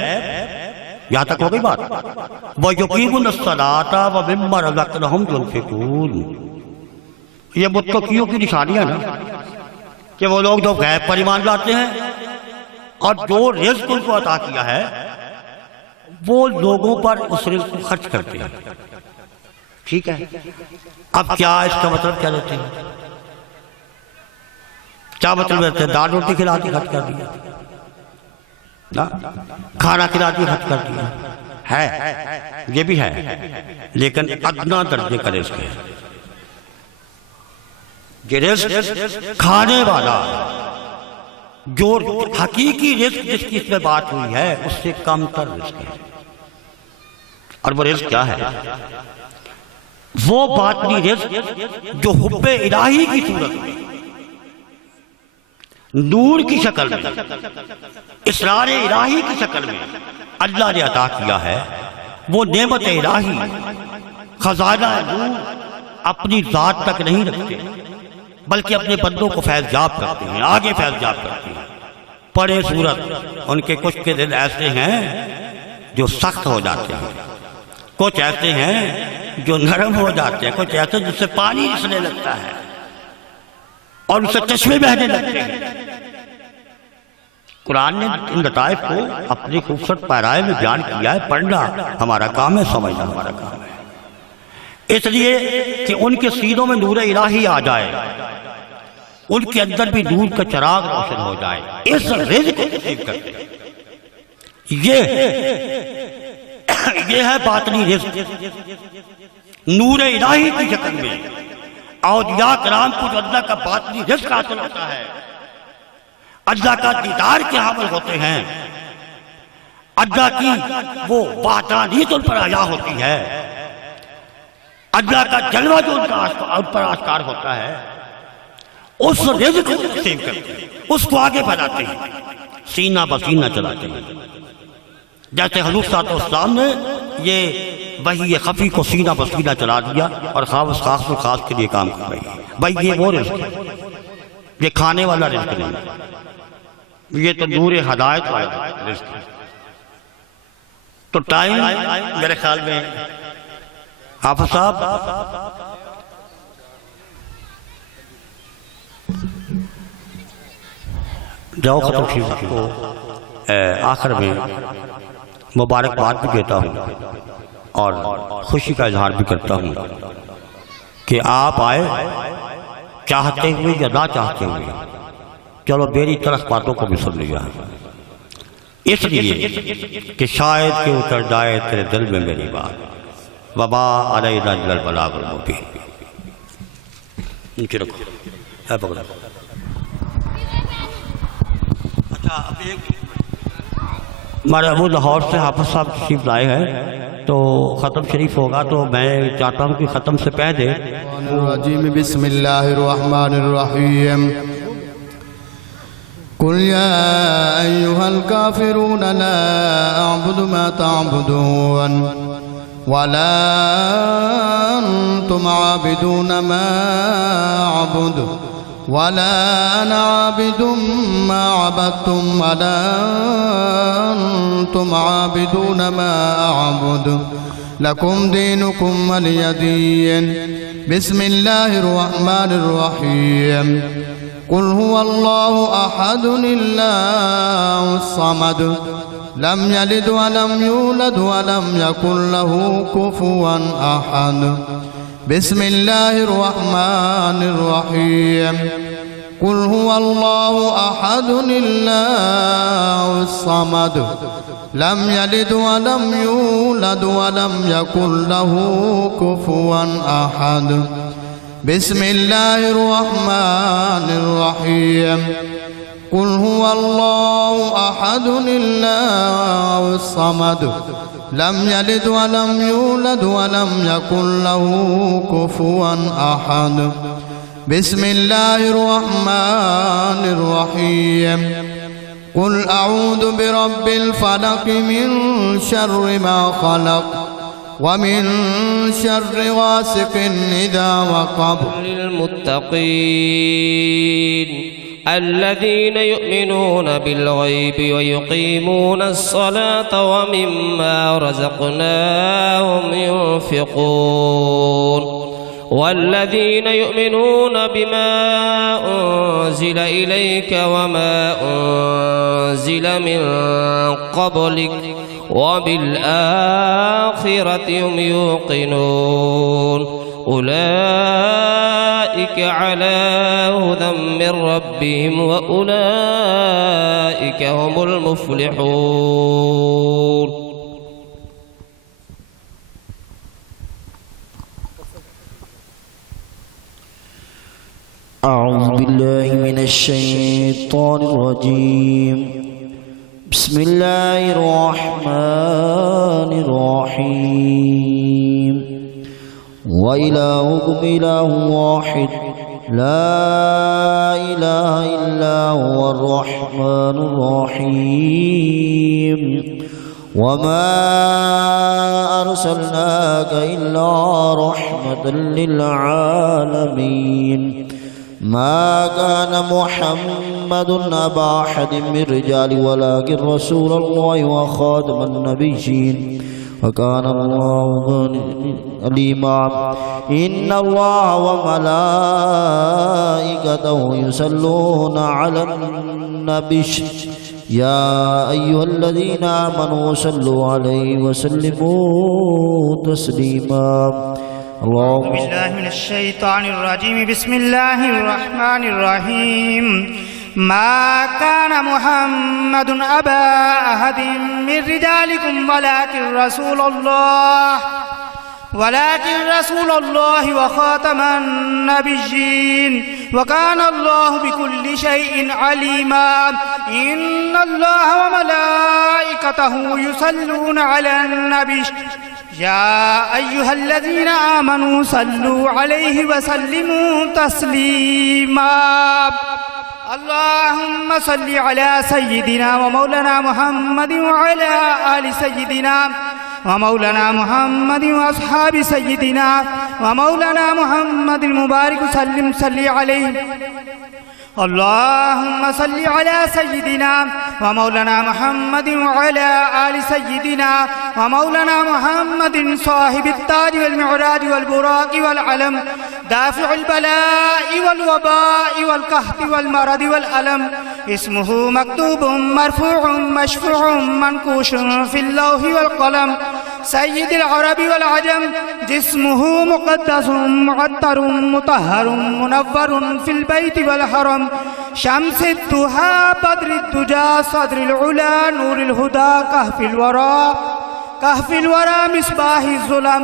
یہاں تک ہو گئی بات، وَيُقِیمُونَ الصَّلَاةَ وَمِمَّا رَزَقْنَاهُمْ يُنْفِقُونَ، یہ متقیوں کی نشانیاں نا کہ وہ لوگ جو غیب پر ایمان لاتے ہیں اور جو رزق ان کو عطا کیا ہے وہ لوگوں پر اس رزق کو خرچ کرتے ہیں۔ ٹھیک ہے، اب کیا اس کا مطلب کیا دیتے ہیں؟ کیا مطلب دیتے ہیں؟ دال روٹی کھلا دی خرچ کر دیا، کھانا کھلا دی خرچ کر دیا، ہے یہ بھی ہے، لیکن ادنا درجے کا رزق ہے۔ یہ رزق کھانے والا، جو حقیقی رزق جس کی اس میں بات ہوئی ہے اس سے کم تر رزق ہے۔ اور وہ رزق کیا ہے؟ وہ باطنی رزق جو حب الہی کی صورت میں، نور کی شکل میں، اسرار الہی کی شکل میں اللہ نے عطا کیا ہے۔ وہ نعمت الہی، خزانہ نور اپنی ذات تک نہیں رکھتے، بلکہ اپنے بندوں کو فیض یاب کرتے ہیں، آگے فیض یاب کرتے ہیں۔ پڑے صورت ان کے کچھ کے دل ایسے ہیں جو سخت ہو جاتے ہیں، کچھ ایسے ہیں جو نرم ہو جاتے ہیں، کچھ ایسے جس سے پانی رسنے لگتا ہے اور ان سے چشمے بہنے لگتے ہیں۔ قرآن نے ان لطائف کو اپنی خوبصورت پیرائے میں بیان کیا ہے۔ پڑھنا ہمارا کام ہے، سمجھنا ہمارا کام ہے، اس لیے کہ ان کے سینوں میں نور الہی آ جائے، ان کے اندر بھی نور کا چراغ روشن ہو جائے، اس رزق کو نصیب کرتے ہیں۔ یہ ہے باطنی رزق، نور الہی کی شکل میں اولیاء کرام کو جو اللہ کا باطنی رزق حاصل ہوتا ہے، اللہ کا دیدار کے حامل ہوتے ہیں، اللہ کی وہ وحدانیت ان پر عطا ہوتی ہے، اللہ کا جلوہ جو ان پر آشکار ہوتا ہے، اس رزق کو تقسیم کرتے ہیں، اس کو آگے بڑھاتے ہیں، سینہ بسینہ چلاتے ہیں۔ جیسے حضور صلی اللہ علیہ وسلم نے یہ وحی خفی کو سینہ بسینہ چلا دیا اور خاص خاص کے لیے کام کر رہی ہے۔ بھائی یہ وہ رزق ہے، یہ کھانے والا رزق نہیں، یہ تو نور ہدایت والا رزق ہے۔ تو ٹائم میرے خیال میں حافظ صاحب جاؤ ختم شریف کو آخر میں مبارکباد بھی دیتا ہوں اور خوشی کا اظہار بھی کرتا ہوں کہ آپ آئے چاہتے ہوئے یا نہ چاہتے ہوئے، چلو میری طرف باتوں کو بھی سن لیا، اس لیے کہ شاید کہ اتر جائے تیرے دل میں میری بات، وما علینا الا البلاغ المبین۔ نیچے رکھو، اے بغداد۔ اچھا اب ایک ہمارے ابو لاہور سے حافظ صاحب تشریف لائے ہیں، تو ختم شریف ہوگا تو میں چاہتا ہوں کہ ختم سے پہلے بسم اللہ الرحمن الرحیم قل یا ایہا الکافرون لا اعبد ما تعبدون ولا انتم عابدون ما اعبد ولا انا عابد ما عبدتم ولا انتم عابدون ما اعبد لكم دينكم ولي دين بسم الله الرحمن الرحيم قل هو الله احد الله الصمد لم يلد ولم يولد ولم يكن له كفوا احد بسم الله الرحمن الرحيم قل هو الله احد الله الصمد لم يلد ولم يولد ولم يكن له كفوا احد بسم الله الرحمن الرحيم قل هو الله احد الله الصمد لم يلد ولم يولد ولم يكن له كفوا احد بسم الله الرحمن الرحيم قل اعوذ برب الفلق من شر ما خلق ومن شر غاسق اذا وقب للمتقين الذين يؤمنون بالغيب ويقيمون الصلاة ومما رزقناهم ينفقون والذين يؤمنون بما أنزل إليك وما أنزل من قبلك وبالآخرة هم يوقنون أولئك على هدى من ربهم وأولئك هم المفلحون. أعوذ بالله من الشيطان الرجيم. بسم الله الرحمن الرحيم. وإلهكم إله واحد لا إله إلا هو الرحمن الرحيم. وما أرسلناك إلا رحمة للعالمين. ما كان محمد أبا أحد من رجال ولكن رسول الله وخاتم النبيين وكان الله عليما. إن الله وملائكته يصلون على النبي يا أيها الذين آمنوا صلوا عليه وسلموا تسليما. أعوذ بالله من الشيطان الرجيم. بسم الله الرحمن الرحيم. ما كان محمد أبا أحد من رجالكم ولكن رسول الله وخاتم النبيين وكان الله بكل شيء عليما. إن الله وملائكته يصلون على النبي يا أيها الذين آمنوا صلوا عليه وسلموا تسليما. اللهم صل على سيدنا ومولانا محمد وعلى آل سيدنا ومولانا محمد وأصحاب سيدنا ومولانا محمد المبارك سلم صل عليه. اللهم صل على سيدنا ومولانا محمد وعلى آل سيدنا ومولانا محمد صاحب التاج والمعراج والبراق والعلم دافع البلاء والوباء والقحط والمرض والألم. اسمه مكتوب مرفوع مشفوع منقوش في اللوح والقلم. سيد العرب والعجم. جسمه مقدس معطر مطهر منور في البيت والحرم. شمس الضحى بدر الدجى صدر العلا نور الهدى كهف الورى مصباح الظلم.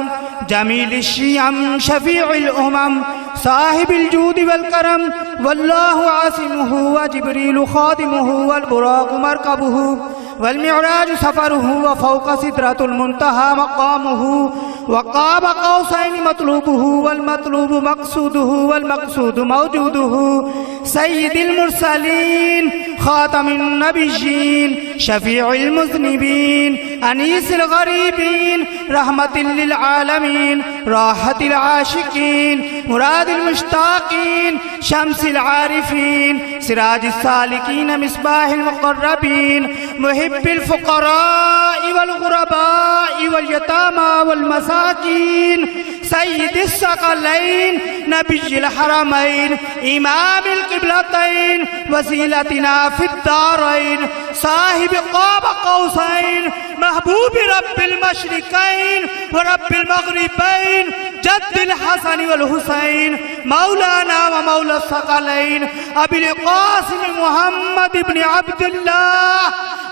جميل الشيم شفيع الأمم صاحب الجود والكرم. والله عاصمه وجبريل خادمه والبراق مركبه والمعراج سفره وفوق سدرة المنتهى مقامه. وقاب قوسين مطلوبه والمطلوب مقصوده والمقصود موجوده. سيد المرسلين خاتم النبيين شفيع المذنبين أنيس الغريبين رحمة للعالمين راحة العاشقين مراد المشتاقين شمس العارفين سراج السالكين مصباح المقربين محب الفقراء والغرباء واليتامى والمساكين. سيد الثقلين نبي الحرمين إمام القبلتين وسيلتنا في الدارين. صاحب قاب قوسين محبوب رب المشرقين ورب المغربين جد الحسن والحسين مولانا ومولى الثقلين أبي القاسم محمد بن عبد الله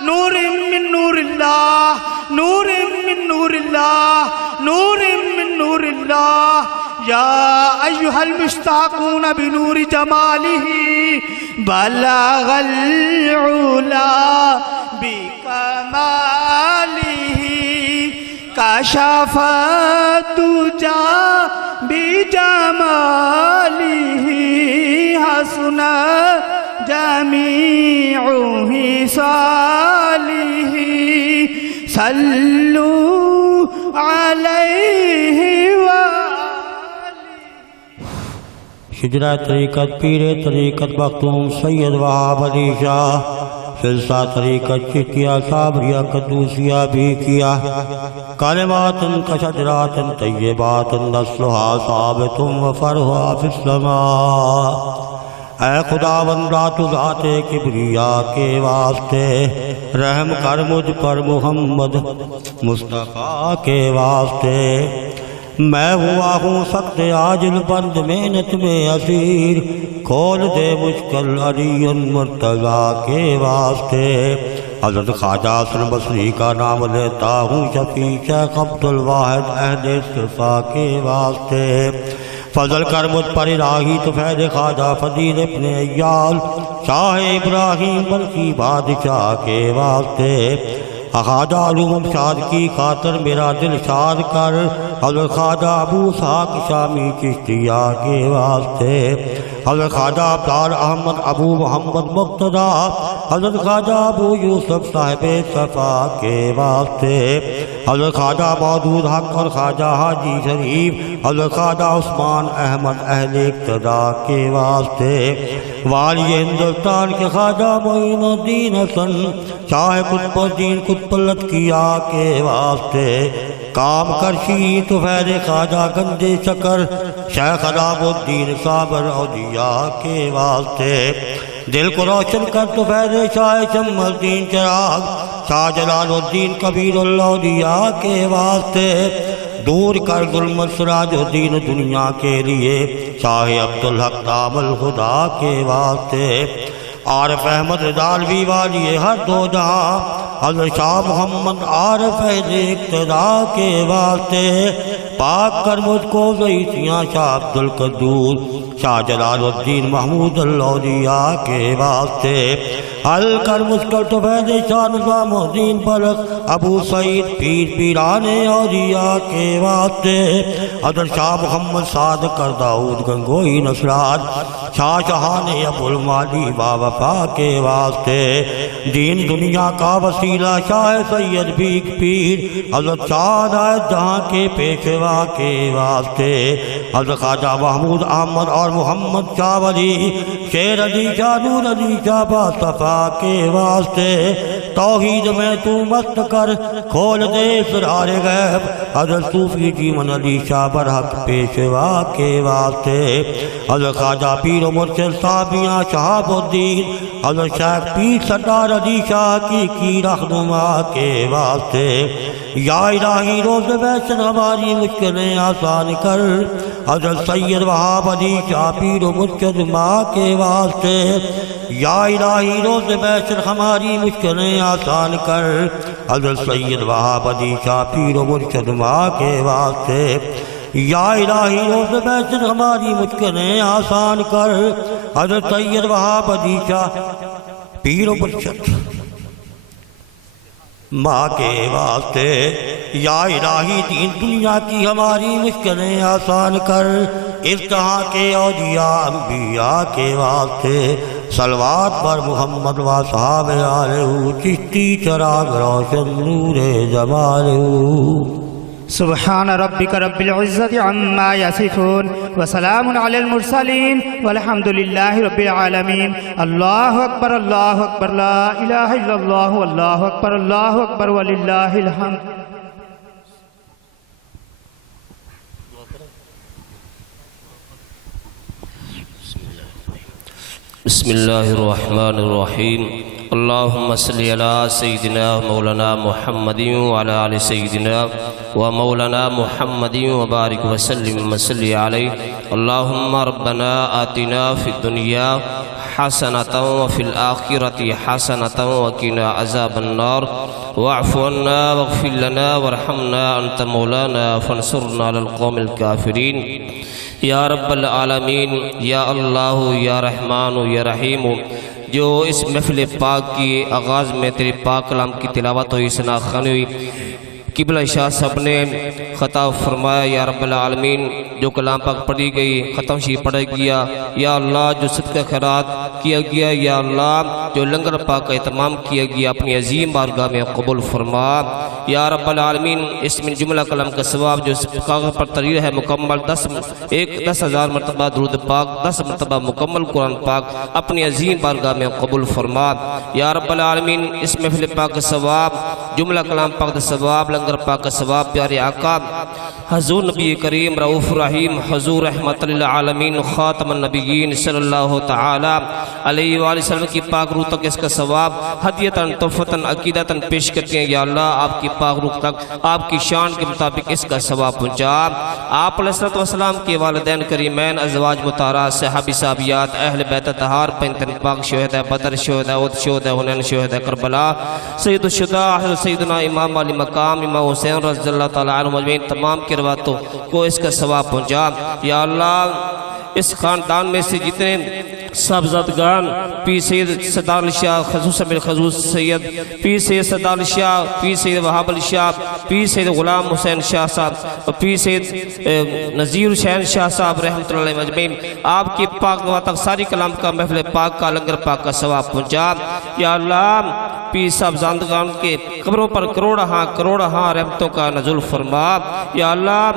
نور من نور الله نور من نور الله نور من نور الله. يا أيها المشتاقون بنور جماله بلغ العلا بكماله كشف الدجى بجماله حسن جميع خصاله. صلوا عليه شجرہ طریقت پیر طریقت مختوم سید وہاب علی شاہ سلسہ طریقت چتیا صابریہ قدوسیہ بھی کیا. کلمات کشجرات طیبات نسلها ثابت وفرها فی السماء. اے خداوند ذات ذات کبریا کے واسطے رحم کر مجھ پر محمد مصطفیٰ کے واسطے۔ میں ہوا ہوں سخت عاجل بند محنت میں اسیر، کھول دے مشکل علی مرتضیٰ کے واسطے۔ حضرت خواجہ حسن بصری کا نام لیتا ہوں، شفیع شیخ عبد الواحد اہل صفا کے واسطے۔ فضل کر مجھ پر الہی تو فیض خواجہ فضیل ابن عیال شاہ ابراہیم بلخی بادشاہ کے واسطے۔ خواجہ علوم شاد کی خاطر میرا دل شاد کر، حضرت خواجہ ابو اسحاق شامی چشتیہ کے واسطے۔ حضرت خواجہ عبدال احمد ابو محمد مقتدی، حضرت خواجہ ابو یوسف صاحب صفا کے واسطے۔ حضرت خواجہ مودود حق اور خواجہ حاجی شریف، حضرت خواجہ عثمان احمد اہل اقتدا کے واسطے۔ والی ہندوستان کے خواجہ معین الدین حسن شاہ قطب الدین قطب الاتقیاء کے واسطے۔ کام کرشی تو فیض خواجہ گنجے شکر شیخ علام الدین صابر اولیاء کے واسطے۔ دل کو روشن کر تو فیض شاہ شمس الدین چراغ شاہ جلال الدین کبیر الاولیاء کے واسطے۔ دور کر ظلمت سراج الدین دنیا کے لیے شاہ عبدالحق دام الخدا کے واسطے۔ عارف احمد رضالوی والی ہر دو جہاں حضرت شاہ محمد عارف اقتدا کے واسطے۔ پاک کر مجھ کو ضعیفیاں شاہ عبد القدوس شاہ جلال الدین محمود الاولیاء کے واسطے۔ حل کر مشکل تو فیض شاہ نظام الدین بلخ ابو سعید پیر پیران اولیاء کے واسطے۔ حضرت شاہ محمد صادق کر داؤد گنگوئی نصرات شاہ جہان ابو المالی باوفا کے واسطے۔ دین دنیا کا وسیلہ شاہ سید بیگ پیر حضرت شاہ نائب جہاں کے پیشوا کے واسطے۔ حضرت خواجہ محمود احمد اور محمد شاہ ولی شیر علی شاہ نور علی شاہ باصفا کے واسطے۔ توحید میں تو مست کر کھول دے اسرار غیب حضرت صوفی جیون علی شاہ برحق پیشوا کے واسطے۔ حضرت خواجہ پیر و مرشد صاحبیاں شہاب الدین حضرت شیخ پیر سردار علی شاہ کی رہنما کے واسطے۔ یا الہی روز ویسن ہماری مشکلیں آسان کر حضرت سید وہاب علی شاہ پیر و مرشد ماں کے واسطے۔ یا الہی روز ویسن ہماری مشکلیں آسان کر حضرت سید وہاب علی شاہ پیر و مرشد ماں کے واسطے۔ یا الہی روز ویسن ہماری مشکلیں آسان کر حضرت سید وہاب علی شاہ پیر و مرشد ماں کے واسطے۔ یا الہی دین دنیا کی ہماری مشکلیں آسان کر اس جہاں کے اولیاء انبیاء کے واسطے۔ صلوات پر محمد و صحاب آلہ چشتی چراغ روشن نور جمالہ۔ سبحان ربك رب العزة عما يصفون وسلام على المرسلين والحمد لله رب العالمين۔ الله أكبر الله أكبر لا إله إلا الله والله أكبر الله أكبر ولله الحمد۔ بسم اللہ الرحمن الرحیم۔ اللہم صلی علی سیدنا مولانا محمد وعلی آل سیدنا و مولانا محمد وبارک وسلم وصلی علیہ۔ اللہم ربنا آتنا فی الدنیا حسنة وفي الآخرة حسنة وقنا عذاب النار واعف عنا واغفر لنا وارحمنا أنت مولانا فانصرنا على القوم الكافرين۔ یا رب العالمین، یا اللہ، یا رحمان یا رحیم، جو اس محفل پاک کی آغاز میں تیرے پاک کلام کی تلاوت ہوئی، ثنا خوانی ہوئی، قبلہ شاہ صاحب نے خطاب فرمایا یا رب العالمین، جو کلام پاک پڑھی گئی ختم شی پڑھا گیا، یا اللہ جو صدقہ خیرات کیا گیا، یا اللہ جو لنگر پاک کا اہتمام کیا گیا، اپنی عظیم بارگاہ میں قبول فرما۔ یا رب العالمین، اس میں جملہ کلام کا ثواب جو کاغذ پر تحریر ہے مکمل 10,000 مرتبہ درود پاک، 10 مرتبہ مکمل قرآن پاک اپنی عظیم بارگاہ میں قبول فرما۔ یا رب العالمین، اس محفل پاک کا ثواب، جملہ کلام پاک کا ثواب، لنگر پاک کا ثواب پیارے آقا حضور نبی کریم رؤوف رحیم حضور رحمت للعالمین خاتم النبیین صلی اللہ تعالی علیہ وآلہ وسلم کی پاک روح تک اس کا ثواب ہدیتاً تحفتاً عقیدتاً پیش کرتے ہیں یا اللہ آپ کی پاک روح تک آپ کی شان کے مطابق اس کا ثواب پہنچا۔ آپ علیہ السلام کے والدین کریمین ازواج مطہرات صحابی صحابیات اہل بیت طہار پنتن پاک شہداء بدر شہداء احد شہداء حنین شہداء کربلا سید الشہداء حضرت سیدنا امام علی مقام امام حسین رضی اللہ تعالیٰ عنہ مجمعین تمام کی رواتوں کو اس کا ثواب پہنچا۔ یا اللہ اس خاندان میں سے جتنے صاحبزادگان پیر سید صدار علی شاہ خصوصا بالخصوص سید پیر سید صدار علی شاہ، پیر سید وہاب علی شاہ، پیر سید غلام حسین شاہ صاحب اور پیر سید نذیر حسین شاہ صاحب رحمۃ اللہ علیہ مجمعین آپ کی پاک دعا تک ساری کلام کا محفل پاک کا لنگر پاک کا ثواب پہنچا۔ یا اللہ پیر صاحبزادگان کے قبروں پر کروڑہاں رحمتوں کا نزول فرما۔ یا اللہ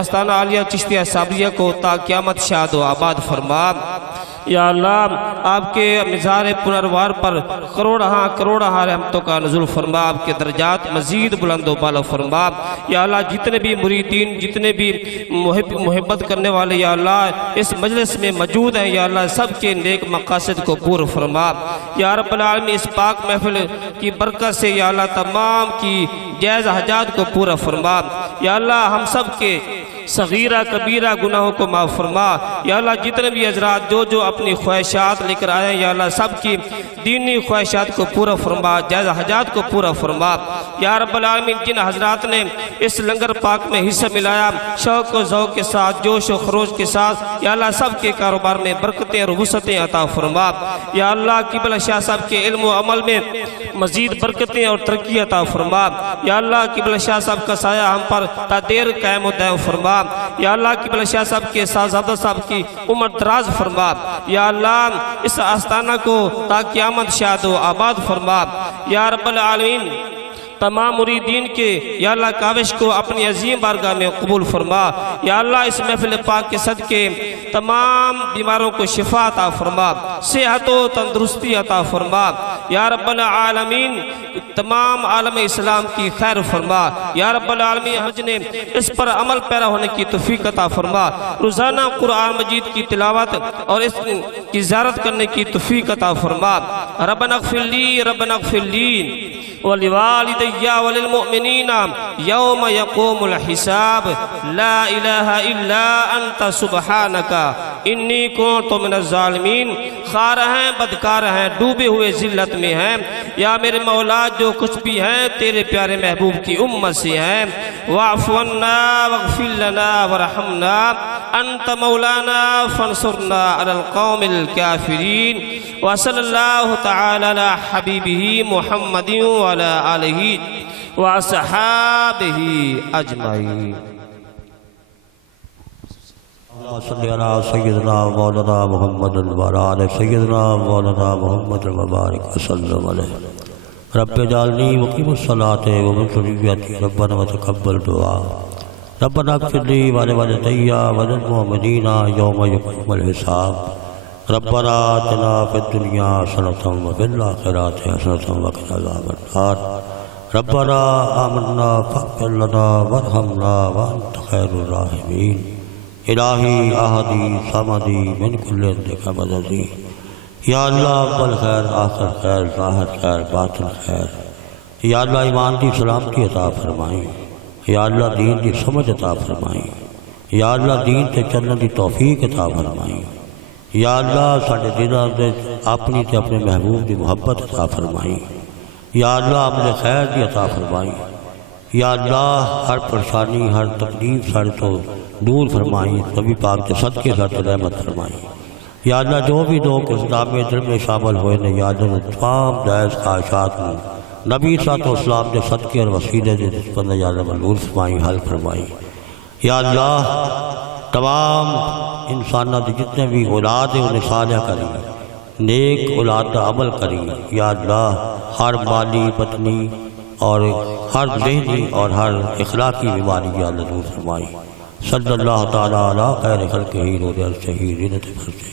استانہ عالیہ چشتیہ صابریہ کو تا قیامت شاد و آباد فرما۔ یا اللہ آپ کے مزار پنروار پر کروڑہاں رحمتوں کا نزول فرما، آپ کے درجات مزید بلند و بالا فرما۔ یا اللہ جتنے بھی مریدین جتنے بھی محبت کرنے والے یا اللہ اس مجلس میں موجود ہیں یا اللہ سب کے نیک مقاصد کو پورا فرما۔ یا رب العالمین اس پاک محفل کی برکت سے یا اللہ تمام کی جائز حاجات کو پورا فرما۔ یا اللہ ہم سب کے صغیرہ کبیرہ گناہوں کو معاف فرما۔ یا اللہ جتنے بھی حضرات جو اپنی خواہشات لے کر آئے ہیں یا اللہ سب کی دینی خواہشات کو پورا فرما، جائز حاجات کو پورا فرما۔ یا رب العالمین جن حضرات نے اس لنگر پاک میں حصہ ملایا شوق و ذوق کے ساتھ جوش و خروش کے ساتھ یا اللہ سب کے کاروبار میں برکتیں اور وسعتیں عطا فرما۔ یا اللہ قبلہ شاہ صاحب کے علم و عمل میں مزید برکتیں اور ترقی عطا فرما۔ یا اللہ قبلہ شاہ صاحب کا سایہ ہم پر تا دیر قائم و دائم فرما۔ یا اللہ قبلہ شاہ صاحب کے صاحبزادہ صاحب کی عمر دراز فرما۔ یا اللہ اس آستانہ کو تا قیامت شاد و آباد فرما۔ یا رب العالمین تمام مریدین کے یا اللہ کاوش کو اپنی عظیم بارگاہ میں قبول فرما۔ یا اللہ اس محفل پاک کے صدقے تمام بیماروں کو شفا عطا فرما، صحت و تندرستی عطا فرما۔ یا رب العالمین تمام عالم اسلام کی خیر فرما۔ یا رب العالمین حج نے اس پر عمل پیرا ہونے کی توفیق عطا فرما، روزانہ قرآن مجید کی تلاوت اور اس کی زیارت کرنے کی توفیق عطا فرما۔ ربنا اغفر لی ربنا اغفر لی ولوالدی وللمؤمنین یوم یقوم الحساب لا الہ الا انت سبحانک انی کنت من الظالمین۔ خار ہیں بدکار ہیں ڈوبے ہوئے ذلت میں ہیں یا میرے مولا جو کچھ بھی ہیں تیرے پیارے محبوب کی امت سے ہیں۔ واعف عنا واغفر لنا ورحمنا انت مولانا فانصرنا علی القوم الکافرین۔ وصلی اللہ تعالی علی حبیبہ محمد وعلی آلہ واصحابہ اجمعین۔ صلی اللہ سیدنا مولانا محمد وعلی آل سیدنا مولانا محمد وبارک وسلم علیہ۔ رب اجعلنی مقیم الصلاۃ ومن ذریتی ربنا وتقبل دعا۔ ربنا اغفر لی ولوالدی وللمؤمنین یوم یقوم الحساب۔ ربنا آتنا فی الدنیا حسنۃ وفی الآخرۃ حسنۃ وقنا عذاب النار۔ ربنا آمنا فاغفر لنا وارحمنا وانت خیر الراحمین۔ الہی احدی صمدی من کل عندک مددی۔ یا اللہ اول خیر آخر خیر ظاہر خیر باطن خیر۔ یا اللہ ایمان دی سلامتی عطا فرمائیں۔ یا اللہ دین دی سمجھ عطا فرمائیں۔ یا اللہ دین تے چلن دی توفیق عطا فرمائیں۔ یا اللہ ساڈے دلاں دے اپنی تے اپنے محبوب دی محبت عطا فرمائیں۔ یا اللہ عمل خیر دی عطا فرمائیں۔ یا اللہ ہر پریشانی ہر تکلیف ساڈے تو دور فرمائیں، نبی پاک کے صدقے ساتھ رحمت فرمائیں۔ یا اللہ جو بھی لوگ اسلام علم میں شامل ہوئے نے یا اللہ تمام جائز خواہشات میں نبی صلی اللہ علیہ وسلم کے صدقے اور وسیلے سے جس پر یا اللہ منظور فرمائیں حل فرمائیں۔ یا اللہ تمام انسانوں کے جتنے بھی اولاد ہیں انہیں صالح کریں، نیک اولاد کا عمل کریں۔ یا اللہ ہر مالی بدنی اور ہر ذہنی اور ہر اخلاقی بیماری یا اللہ دور فرمائیں۔ صلی اللہ تعالیٰ علی خیر خلقہ نور الشہید زینت فرسہ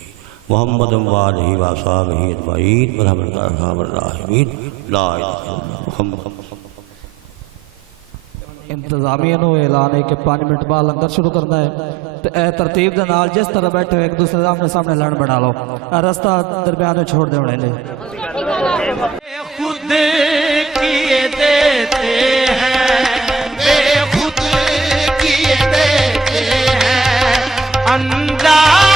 محمد وآلہ وصحبہ اجمعین برحمتک یا ارحم الراحمین۔ لا الہ الا اللہ محمد۔ انتظامیہ نو اعلان ہے کہ 5 منٹ بعد لنگر شروع کرنا ہے تو اے ترتیب دے نال جس طرح بیٹھے ہو ایک دوسرے آمنے سامنے لڑ بنا لو رستہ درمیان میں چھوڑ دے ہونے لے خود کیے دیتے ہیں بے خود کیے دیتے ہیں انداز